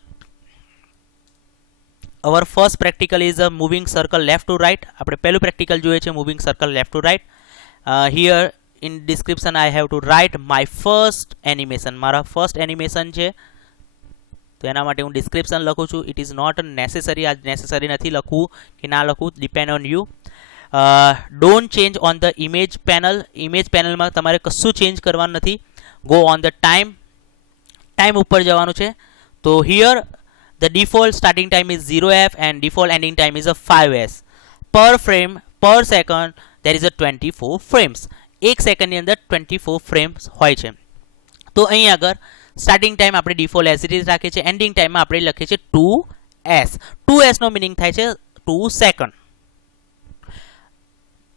Our first practical is a moving circle left to right. આપણે પહેલું પ્રેક્ટિકલ જોઈએ છે moving circle left to right. Here in description I have to write my first animation. મારા ફર્સ્ટ એનિમેશન છે તો એના માટે હું ડિસ્ક્રિપ્શન લખું છું. It is not necessary. આ નેસેસરી નથી લખવું કે ના લખવું, depend on you. Don't change on the image panel. Image પેનલમાં તમારે કશું ચેન્જ કરવાનું નથી. ગો ઓન ધ ટાઈમ ઉપર જવાનું છે. તો here the default starting time is 0f and default ending time is a 5s. પર ફ્રેમ પર second there is a 24 frames. એક સેકન્ડની અંદર 24 ફ્રેમ્સ હોય છે. તો અહીં આગળ સ્ટાર્ટિંગ ટાઈમ આપણે ડિફોલ્ટ એઝ ઇટ ઇઝ રાખીએ છીએ. એન્ડિંગ ટાઈમમાં આપણે લખીએ છીએ 2s. 2s નો મિનિંગ થાય છે 2 સેકન્ડ.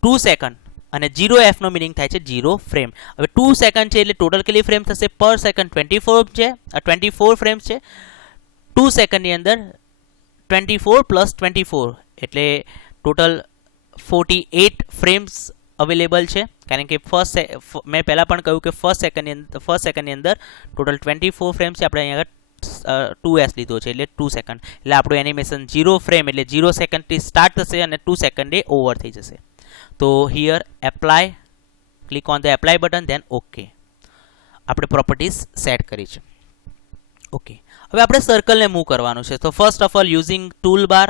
2 સેકન્ડ અને 0f નો મિનિંગ થાય છે 0 ફ્રેમ. હવે 2 સેકન્ડ છે એટલે ટોટલ કેટલી ફ્રેમ થશે? પર સેકન્ડ 24 છે, 24 ફ્રેમ્સ છે. 2 સેકન્ડની અંદર 24 પ્લસ 24 એટલે ટોટલ 48 ફ્રેમ્સ અવેલેબલ છે. કારણ કે મેં પહેલાં પણ કહ્યું કે ફર્સ્ટ સેકન્ડની અંદર ટોટલ 24 ફ્રેમ્સ છે. આપણે અહીંયા આગળ 2s લીધો છે એટલે 2 સેકન્ડ, એટલે આપણું એનિમેશન 0 ફ્રેમ એટલે 0 સેકન્ડથી સ્ટાર્ટ થશે અને 2 સેકન્ડે ઓવર થઈ જશે. તો here apply, click on the apply button, then okay. આપણે પ્રોપર્ટીઝ સેટ કરી છે. ઓકે, હવે આપણે સર્કલને મૂવ કરવાનું છે. તો first of all using tool bar,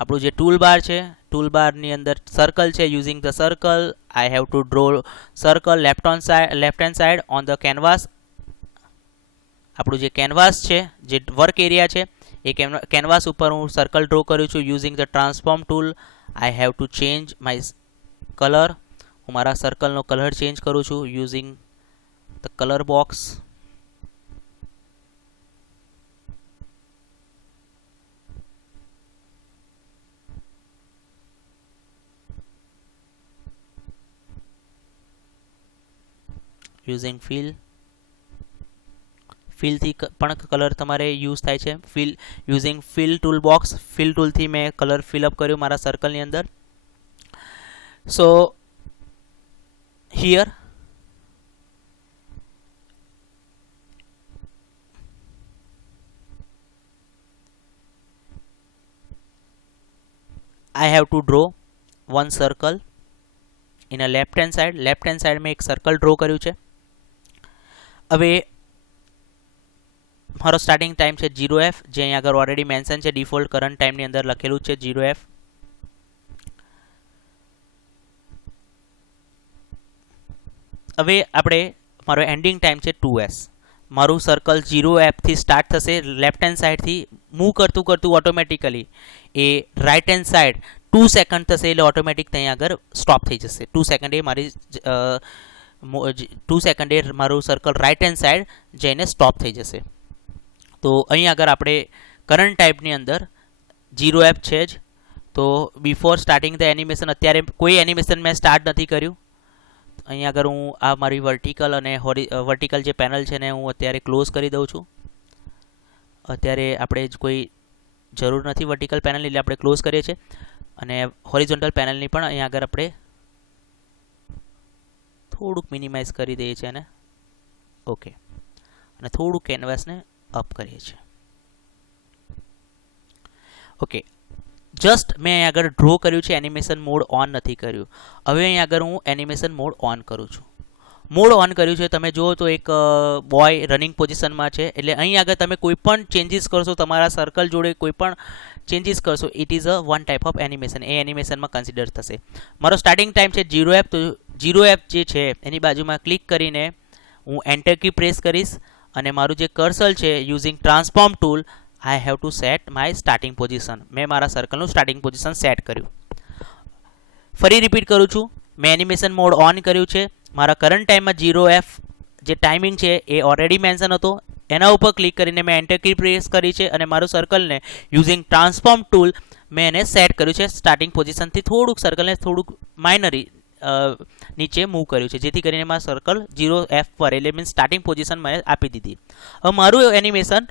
આપણું જે ટૂલ બાર છે, ટૂલ બારની અંદર સર્કલ છે. Using the circle I have to draw circle left hand side on the canvas. આપણું જે કેનવાસ છે, જે વર્ક એરિયા છે, એ કેનવાસ ઉપર હું સર્કલ ડ્રો કરું છું. Using the transform tool I have to change my colour. હું મારા સર્કલનો કલર ચેન્જ કરું છું using the colour box. Using ફિલથી પણ કલર તમારે યુઝ થાય છે. Using fill tool box, fill ટૂલથી મેં કલર ફિલઅપ કર્યું મારા સર્કલની અંદર. So here I have to draw one circle in a left hand side में एक सर्कल ड्रो કર્યું છે. હવે મારો સ્ટાર્ટિંગ ટાઈમ છે 0f, જે અહીંયા આગળ ઓલરેડી મેન્શન છે, ડિફોલ્ટ કરંટ ટાઈમની અંદર લખેલું છે 0f. હવે આપણે મારો એન્ડિંગ ટાઈમ છે 2s. મારું સર્કલ 0f થી સ્ટાર્ટ થશે, લેફ્ટ હેન્ડ સાઈડથી મૂવ કરતું કરતું ઓટોમેટિકલી એ રાઈટ હેન્ડ સાઈડ 2 સેકન્ડ થશે, એટલે ઓટોમેટિક ત્યાં આગળ સ્ટોપ થઈ જશે. 2 સેકન્ડે મારી 2 સેકન્ડે મારું સર્કલ રાઈટ હેન્ડ સાઈડ જઈને સ્ટોપ થઈ જશે. તો અહીં આગળ આપણે કરંટ ટાઈપની અંદર 0f છે જ. તો બિફોર સ્ટાર્ટિંગ ધ એનિમેશન, અત્યારે કોઈ એનિમેશન મેં સ્ટાર્ટ નથી કર્યું. અહીં આગળ હું આ મારી વર્ટિકલ અને વર્ટિકલ જે પેનલ છે ને હું અત્યારે ક્લોઝ કરી દઉં છું. અત્યારે આપણે કોઈ જરૂર નથી વર્ટિકલ પેનલની, એટલે આપણે ક્લોઝ કરીએ છીએ. અને હોરિઝોન્ટલ પેનલની પણ અહીં આગળ આપણે થોડુંક મિનિમાઇઝ કરી દઈએ છીએ અને ઓકે, અને થોડુંક કેનવાસને અપ કરીએ છીએ. ઓકે, જસ્ટ મેં અહીં આગળ ડ્રો કર્યું છે, એનિમેશન મોડ ઓન નથી કર્યું. હવે અહીં આગળ હું એનિમેશન મોડ ઓન કરું છું. મોડ ઓન કર્યું છે, તમે જુઓ તો એક બોય રનિંગ પોઝિશનમાં છે. એટલે અહીં આગળ તમે કોઈ પણ ચેન્જીસ કરશો, તમારા સર્કલ જોડે કોઈ પણ ચેન્જીસ કરશો, it is a one type of animation, એ એનિમેશનમાં કન્સિડર થશે. મારો સ્ટાર્ટિંગ ટાઈમ છે 0f, તો 0f જે છે એની બાજુમાં ક્લિક કરીને હું એન્ટર કી પ્રેસ કરીશ, અને મારું જે કર્સર છે using transform tool I have two set my starting position. મેં મારા સર્કલનું સ્ટાર્ટિંગ પોઝિશન સેટ કર્યું. ફરી રિપીટ કરું છું, મેં એનિમેશન મોડ ઓન કર્યું છે. મારા કરંટ ટાઈમમાં 0f જે ટાઈમિંગ છે એ ઓલરેડી મેન્શન હતો. એના ઉપર ક્લિક કરીને મેં એન્ટર કી પ્રેસ કરી છે, અને મારું સર્કલને યુઝિંગ ટ્રાન્સફોર્મ ટૂલ મેં એને સેટ કર્યું છે. સ્ટાર્ટિંગ પોઝિશનથી થોડુંક સર્કલને થોડુંક માઇનરી નીચે મૂવ કર્યું છે, જેથી કરીને મારું સર્કલ 0f પર, એટલે મીન્સ સ્ટાર્ટિંગ પોઝિશન મેં આપી દીધી. હવે મારું એનિમેશન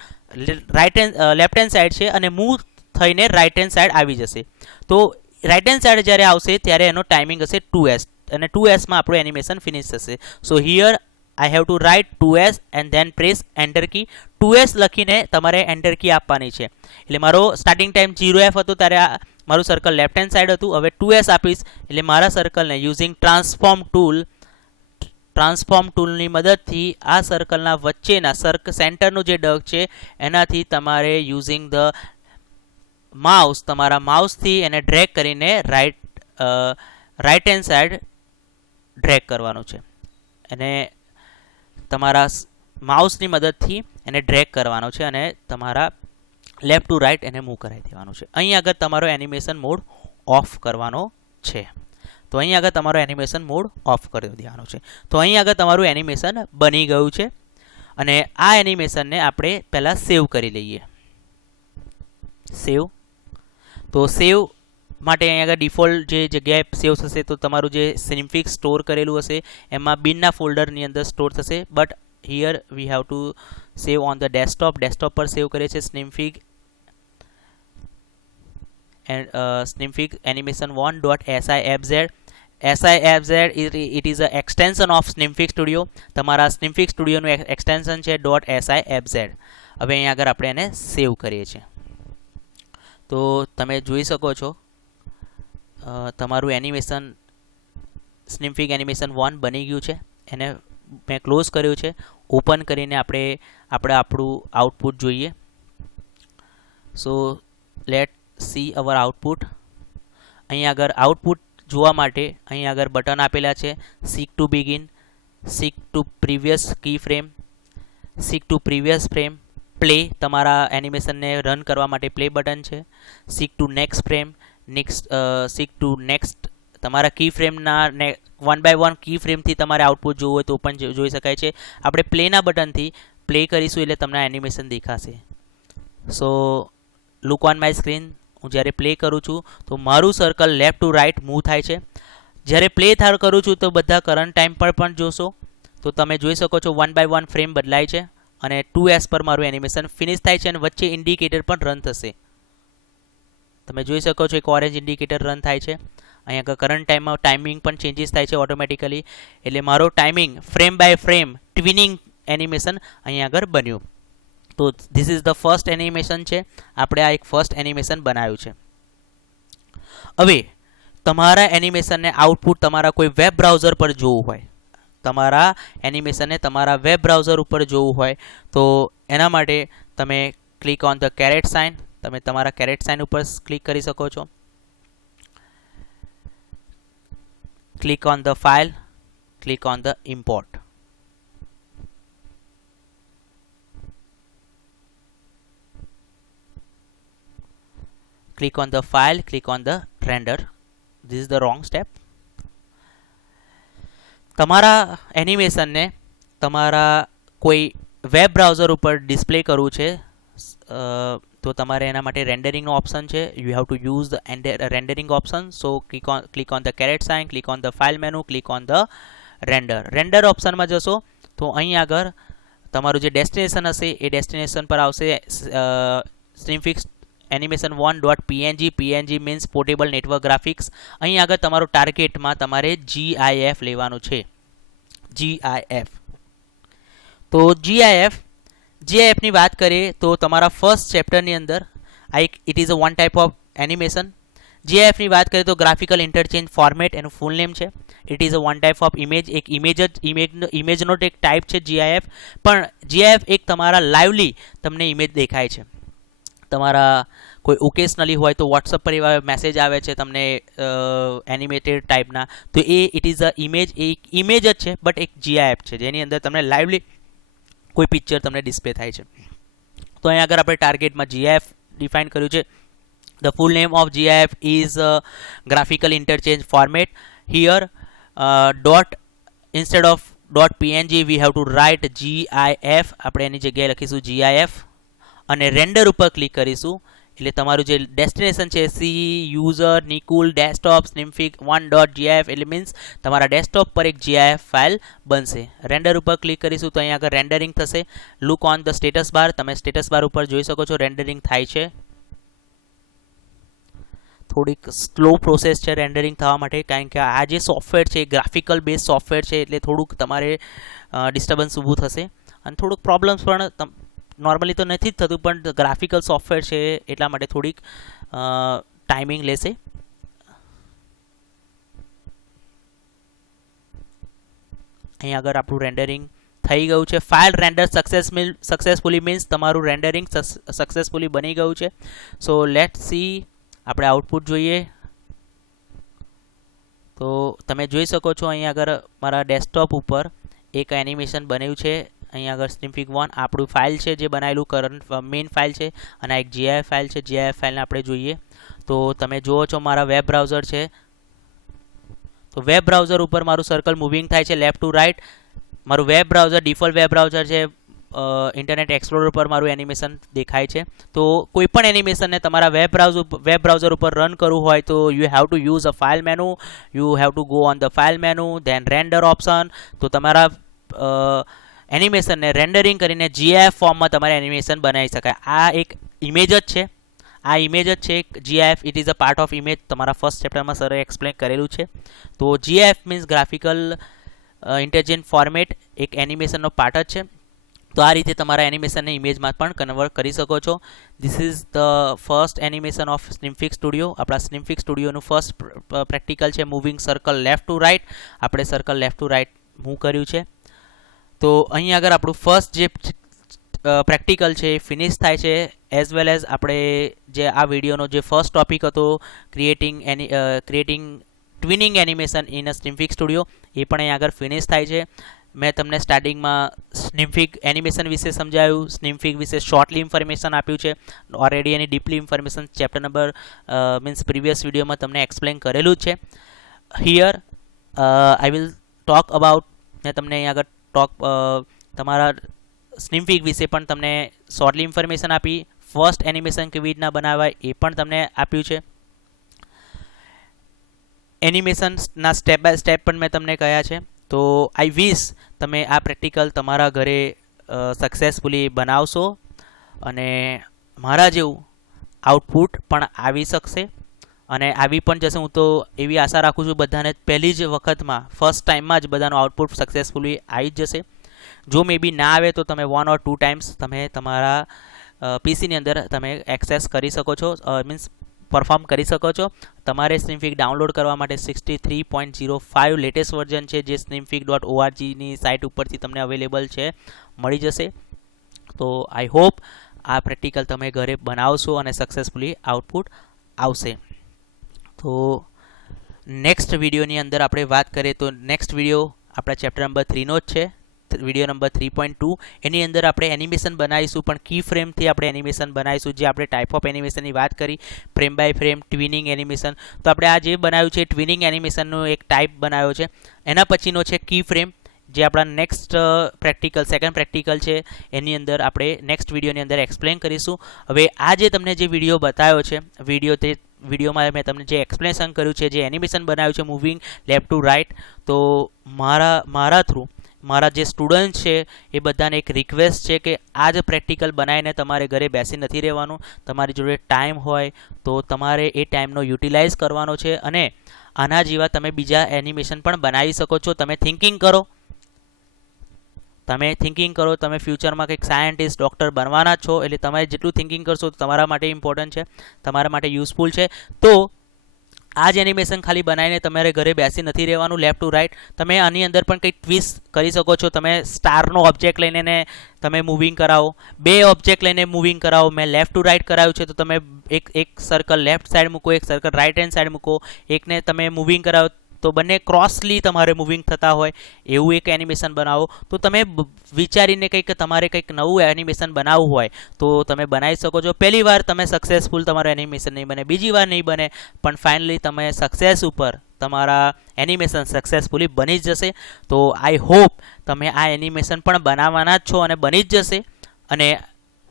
લેફ્ટ હેન્ડ સાઈડ છે અને મૂવ થઈને રાઈટ હેન્ડ સાઈડ આવી જશે. તો રાઈટ હેન્ડ સાઈડ જ્યારે આવશે ત્યારે એનો ટાઈમિંગ હશે 2s, અને 2sમાં આપણું એનિમેશન ફિનિશ થશે. So here I have to write 2s and then press enter key. 2s લખીને તમારે એન્ટર કી આપવાની છે. એટલે મારો સ્ટાર્ટિંગ ટાઈમ 0f હતો, ત્યારે મારું સર્કલ લેફ્ટ હેન્ડ સાઈડ હતું. હવે 2s આપીશ, એટલે મારા સર્કલને યુઝિંગ ટ્રાન્સફોર્મ ટૂલની મદદથી આ સર્કલના વચ્ચેના સેન્ટરનું જે ડગ છે એનાથી તમારે યુઝિંગ ધ માઉસ, તમારા માઉસથી એને ડ્રેગ કરીને રાઈટ હેન્ડ સાઈડ ડ્રેગ કરવાનું છે. અને તમારા માઉસની મદદથી એને ડ્રેગ કરવાનો છે, અને તમારા લેફ્ટ ટુ રાઈટ એને મૂવ કરાવી દેવાનું છે. અહીં આગળ તમારો એનિમેશન મોડ ઓફ કરવાનો છે. તો અહીં આગળ તમારો એનિમેશન મોડ ઓફ કરી દેવાનો છે. તો અહીં આગળ તમારું એનિમેશન બની ગયું છે, અને આ એનિમેશનને આપણે પહેલાં સેવ કરી લઈએ. સેવ, તો સેવ માટે અહીં આગળ ડિફોલ્ટ જે જગ્યાએ સેવ થશે, તો તમારું જે સ્નિમફિગ સ્ટોર કરેલું હશે એમાં બિનના ફોલ્ડરની અંદર સ્ટોર થશે. But here V have to save on the desktop. Desktop પર સેવ કરીએ છીએ સ્નિમફિગ animation1.sifz. sifz it is a extension of Snimfig Studio. તમારા Snimfig Studio નું એક્સટેન્શન છે .sifz. હવે અહીં આગળ આપણે એને સેવ કરીએ છીએ. તો તમે જોઈ શકો છો તમારું એનિમેશન Snimfig Animation 1 બની ગયું છે. એને મેં ક્લોઝ કર્યું છે. ઓપન કરીને આપણે આપણું આઉટપુટ જોઈએ. સો લેટ સી અવર આઉટપુટ. અહીં આગળ આઉટપુટ જોવા માટે અહીં આગળ બટન આપેલા છે. Seek to begin, seek to previous key frame, seek to previous frame, play તમારા એનિમેશનને રન કરવા માટે પ્લે બટન છે. Seek to next frame, seek to next તમારા કી ફ્રેમના 1 by 1 કી ફ્રેમથી તમારે આઉટપુટ જોવું હોય તો પણ જોઈ શકાય છે. આપણે પ્લેના બટનથી પ્લે કરીશું એટલે તમને એનિમેશન દેખાશે. સો લુક ઓન માય સ્ક્રીન. હું જ્યારે પ્લે કરું છું તો મારું circle left two right move થાય છે. જ્યારે પ્લે કરું છું તો બધા કરંટ ટાઈમ પર પણ જોશો તો તમે જોઈ શકો છો 1 by 1 ફ્રેમ બદલાય છે, અને 2s પર મારું એનિમેશન ફિનિશ થાય છે, અને વચ્ચે ઇન્ડિકેટર પણ રન થશે. તમે જોઈ શકો છો એક ઓરેન્જ ઇન્ડિકેટર રન થાય છે. અહીંયા આગળ કરંટ ટાઈમમાં ટાઈમિંગ પણ ચેન્જીસ થાય છે ઓટોમેટિકલી. એટલે મારો timing frame by frame tweening animation અહીંયા આગળ બન્યું. તો this is the first animation છે. આપણે આ એક ફર્સ્ટ એનિમેશન બનાવ્યું છે. હવે તમારા એનિમેશનને આઉટપુટ તમારા કોઈ વેબ બ્રાઉઝર પર જોવું હોય, તમારા એનિમેશનને તમારા વેબ બ્રાઉઝર ઉપર જોવું હોય તો એના માટે તમે click on the caret sign, તમે તમારા કેરેટ સાઇન ઉપર ક્લિક કરી શકો છો. Click on the file, click on the import. Click on the file, click on the render. This is the wrong step. તમારા એનિમેશનને તમારા કોઈ વેબ બ્રાઉઝર ઉપર ડિસ્પ્લે કરવું છે તો તમારે એના માટે રેન્ડરિંગનો ઓપ્શન છે. You have to use the rendering option. So click on the caret sign, click on the file menu, click on the render ઓપ્શનમાં જશો તો અહીં આગળ તમારું જે ડેસ્ટિનેશન હશે એ ડેસ્ટિનેશન પર આવશે સ્નીમફિક્સ animation1.png. png means portable network graphics. અહીં આગળ તમારું ટાર્ગેટમાં તમારે GIF લેવાનું છે. GIF. તો GIFની વાત કરીએ તો તમારા ફર્સ્ટ ચેપ્ટરની અંદર it is a one type of animation. GIFની વાત કરીએ તો ગ્રાફિકલ ઇન્ટરચેન્જ ફોર્મેટ, એનું ફૂલ નેમ છે. It is a one type of image. એક ઇમેજનો એક ટાઈપ છે GIF. પણ GIF એક તમારા લાઈવલી તમને ઇમેજ દેખાય છે. તમારા કોઈ ઓકેશનલી હોય તો વોટ્સઅપ પર એવા મેસેજ આવે છે તમને એનિમેટેડ ટાઈપના, તો it is a image. A image જ છે બટ એક GIF છે જેની અંદર તમને લાઈવલી કોઈ પિક્ચર તમને ડિસ્પ્લે થાય છે. તો અહીં આગળ આપણે ટાર્ગેટમાં GIF ડિફાઇન કર્યું છે. The full name of GIF is graphical interchange format. Here instead of .png we have to write GIF. આપણે એની જગ્યાએ લખીશું GIF અને રેન્ડર ઉપર ક્લિક કરીશું એટલે તમારું જે ડેસ્ટિનેશન છે C user Nikul desktop snimfig1.gif એટલે મીન્સ તમારા ડેસ્કટોપ પર એક GIF ફાઇલ બનશે. રેન્ડર ઉપર ક્લિક કરીશું તો અહીં આગળ રેન્ડરિંગ થશે. Look on the status bar. તમે સ્ટેટસ બાર ઉપર જોઈ શકો છો રેન્ડરિંગ થાય છે. થોડીક સ્લો પ્રોસેસ છે રેન્ડરિંગ થવા માટે, કારણ કે આ જે સોફ્ટવેર છે ગ્રાફિકલ બેઝ સોફ્ટવેર છે એટલે થોડુંક તમારે ડિસ્ટર્બન્સ ઊભું થશે અને થોડુંક પ્રોબ્લેમ્સ પણ નોર્મલી તો નથી જ થતું, પણ ગ્રાફિકલ સોફ્ટવેર છે એટલા માટે થોડીક ટાઈમિંગ લેશે. અહીં આગળ આપણું રેન્ડરિંગ થઈ ગયું છે. ફાઇલ રેન્ડર સક્સેસફુલી મીન્સ તમારું રેન્ડરિંગ સક્સેસફુલી બની ગયું છે. સો લેટ સી, આપણે આઉટપુટ જોઈએ તો તમે જોઈ શકો છો અહીં આગળ મારા ડેસ્કટોપ ઉપર એક એનિમેશન બન્યું છે. અહીં આગળ snimfig1 આપણું ફાઇલ છે જે બનાવેલું કરંટ મેઇન ફાઇલ છે અને એક GIF ફાઇલ છે. GIF ફાઇલને આપણે જોઈએ તો તમે જુઓ છો મારા વેબ બ્રાઉઝર છે. તો વેબ બ્રાઉઝર ઉપર મારું સર્કલ મૂવિંગ થાય છે લેફ્ટ ટુ રાઇટ. મારું web browser default web browser છે. ઇન્ટરનેટ એક્સપ્લોરર પર મારું એનિમેશન દેખાય છે. તો કોઈ પણ એનિમેશનને તમારા વેબ બ્રાઉઝર ઉપર રન કરવું હોય તો you have to use a file menu. You have to go on the file menu, then render option. તો તમારા એનિમેશનને રેન્ડરિંગ કરીને GIF ફોર્મમાં તમારે એનિમેશન બનાવી શકાય. આ એક ઇમેજ જ છે. આ ઇમેજ જ છે GIF. It is a part of image. તમારા ફર્સ્ટ ચેપ્ટરમાં સરે એક્સપ્લેન કરેલું છે. તો GIF means graphical intelligent format એક એનિમેશનનો પાર્ટ જ છે. તો આ રીતે તમારા એનિમેશનને ઇમેજમાં પણ કન્વર્ટ કરી શકો છો. This is the first animation of Synfig studio. આપણા સ્નીમફિગ સ્ટુડિયોનું ફર્સ્ટ પ્રેક્ટિકલ છે moving circle left to right. આપણે circle left to right move કર્યું છે. તો અહીં આગળ આપણું ફર્સ્ટ જે પ્રેક્ટિકલ છે એ ફિનિશ થાય છે. એઝ વેલ એઝ આપણે જે આ વિડીયોનો જે ફર્સ્ટ ટોપિક હતો creating tweening animation in a Synfig studio એ પણ અહીં આગળ ફિનિશ થાય છે. મેં તમને સ્ટાર્ટિંગમાં સ્નીમફિગ એનિમેશન વિશે સમજાવ્યું, સ્નીમફિગ વિશે શોર્ટલી ઇન્ફોર્મેશન આપ્યું છે. ઓલરેડી એની deeply information chapter number means previous વિડીયોમાં તમને એક્સપ્લેન કરેલું જ છે. Here I will talk about, મેં તમને અહીં આગળ તમારા સ્નીમફિગ વિશે પણ તમને શોર્ટલી ઇન્ફોર્મેશન આપી. ફર્સ્ટ એનિમેશન કેવી રીતના બનાવાય એ પણ તમને આપ્યું છે. એનિમેશનના સ્ટેપ બાય સ્ટેપ પણ મેં તમને કહ્યા છે. તો આઈ વિશ તમે આ પ્રેક્ટિકલ તમારા ઘરે સક્સેસફુલી બનાવશો અને મારા જેવું આઉટપુટ પણ આવી શકશે અને આવી પણ જશે. હું તો એવી આશા રાખું છું બધાને પહેલી જ વખતમાં ફર્સ્ટ ટાઈમમાં જ બધાનું આઉટપુટ સક્સેસફુલી આવી જ જશે. જો મે બી ના આવે તો તમે 1 or 2 ટાઈમ્સ તમે તમારા પીસીની અંદર તમે એક્સેસ કરી શકો છો. મીન્સ પરફોર્મ કરી શકો છો. તમારે સ્નીમફિગ ડાઉનલોડ કરવા માટે 63.05 લેટેસ્ટ વર્ઝન છે, જે snimfig.org ની સાઇટ ઉપરથી તમને અવેલેબલ છે, મળી જશે. તો આઈ હોપ આ પ્રેક્ટિકલ તમે ઘરે બનાવશો અને સક્સેસફુલી આઉટપુટ આવશે. તો નેક્સ્ટ વિડીયોની અંદર આપણે વાત કરીએ તો નેક્સ્ટ વિડીયો આપણા ચેપ્ટર નંબર 3નો જ છે, વિડીયો નંબર 3.2. એની અંદર આપણે એનિમેશન બનાવીશું, પણ કી ફ્રેમથી આપણે એનિમેશન બનાવીશું. જે આપણે ટાઈપ ઓફ એનિમેશનની વાત કરી, frame by frame, tweening animation, તો આપણે આ જે બનાવ્યું છે ટ્વિનિંગ એનિમેશનનો એક ટાઈપ બનાવ્યો છે. એના પછીનો છે કી ફ્રેમ, જે આપણા નેક્સ્ટ પ્રેક્ટિકલ સેકન્ડ પ્રેક્ટિકલ છે, એની અંદર આપણે નેક્સ્ટ વિડીયોની અંદર એક્સપ્લેન કરીશું. હવે આ જે તમને જે વિડીયો બતાવ્યો છે, વિડીયોમાં મેં તમને જે એક્સપ્લેનેશન કર્યું છે, જે એનિમેશન બનાવ્યું છે મૂવિંગ લેફ્ટ ટુ રાઇટ, તો મારા થ્રુ મારા જે સ્ટુડન્ટ છે એ બધાને એક રિક્વેસ્ટ છે કે આ જ પ્રેક્ટિકલ બનાવીને તમારે ઘરે બેસી નથી રહેવાનું. તમારી જોડે ટાઈમ હોય તો તમારે એ ટાઈમનો યુટિલાઇઝ કરવાનો છે, અને આના જેવા તમે બીજા એનિમેશન પણ બનાવી શકો છો. તમે થિંકિંગ કરો, તમે ફ્યુચરમાં કંઈક સાયન્ટિસ્ટ, ડૉક્ટર બનવાના છો, એટલે તમે જેટલું થિંકિંગ કરશો તો તમારા માટે ઇમ્પોર્ટન્ટ છે, તમારા માટે યુઝફુલ છે. તો આ જ એનિમેશન ખાલી બનાવીને તમારે ઘરે બેસી નથી રહેવાનું લેફ્ટ ટુ રાઇટ. તમે આની અંદર પણ કંઈક ટ્વિસ્ટ કરી શકો છો. તમે સ્ટારનો ઓબ્જેક્ટ લઈને તમે મૂવિંગ કરાવો, 2 ઓબ્જેક્ટ લઈને મૂવિંગ કરાવો. મેં લેફ્ટ ટુ રાઇટ કરાવ્યું છે, તો તમે એક સર્કલ લેફ્ટ સાઈડ મૂકો, એક સર્કલ રાઇટ હેન્ડ સાઈડ મૂકો, એકને તમે મૂવિંગ કરાવો તો બંને ક્રોસલી તમારે મૂવિંગ થતા હોય એવું એક એનિમેશન બનાવો. તો તમે વિચારીને તમારે કંઈક નવું એનિમેશન બનાવવું હોય તો તમે બનાવી શકો છો. પહેલી વાર તમે સક્સેસફુલ તમારું એનિમેશન નહીં બને, બીજી વાર નહીં બને, પણ ફાઇનલી તમે સક્સેસ ઉપર તમારા એનિમેશન સક્સેસફુલી બની જ જશે. તો આઈ હોપ તમે આ એનિમેશન પણ બનાવવાના જ છો અને બની જ જશે. અને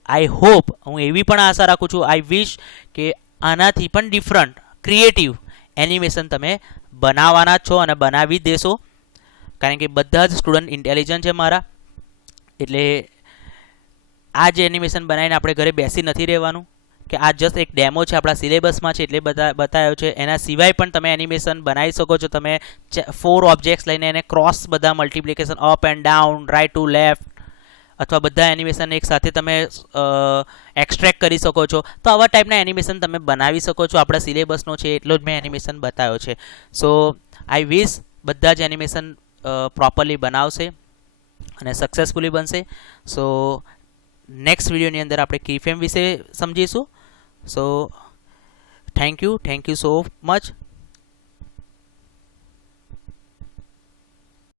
આઈ હોપ, હું એવી પણ આશા રાખું છું, આઈ વિશ કે આનાથી પણ ડિફરન્ટ ક્રિએટિવ એનિમેશન તમે બનાવવાના છો અને બનાવી જ દેશો. કારણ કે બધા જ સ્ટુડન્ટ ઇન્ટેલિજન્ટ છે મારા, એટલે આ જ એનિમેશન બનાવીને આપણે ઘરે બેસી નથી રહેવાનું. કે આ જસ્ટ એક ડેમો છે, આપણા સિલેબસમાં છે એટલે બતાવ્યો છે. એના સિવાય પણ તમે એનિમેશન બનાવી શકો છો. તમે 4 ઓબ્જેક્ટ્સ લઈને એને ક્રોસ બધા multiplication, up and down, right to left, અથવા બધા એનિમેશન એક સાથે તમે એક્સ્ટ્રેક્ટ કરી શકો છો. તો આવા ટાઈપના એનિમેશન તમે બનાવી શકો છો. આપણા સિલેબસનો છે એટલો જ મેં એનિમેશન બતાવ્યો છે. સો આઈ વિશ બધા જ એનિમેશન પ્રોપરલી બનાવશે અને સક્સેસફુલી બનશે. સો નેક્સ્ટ વિડીયોની અંદર આપણે કી ફ્રેમ વિશે સમજીશું. So thank you so much.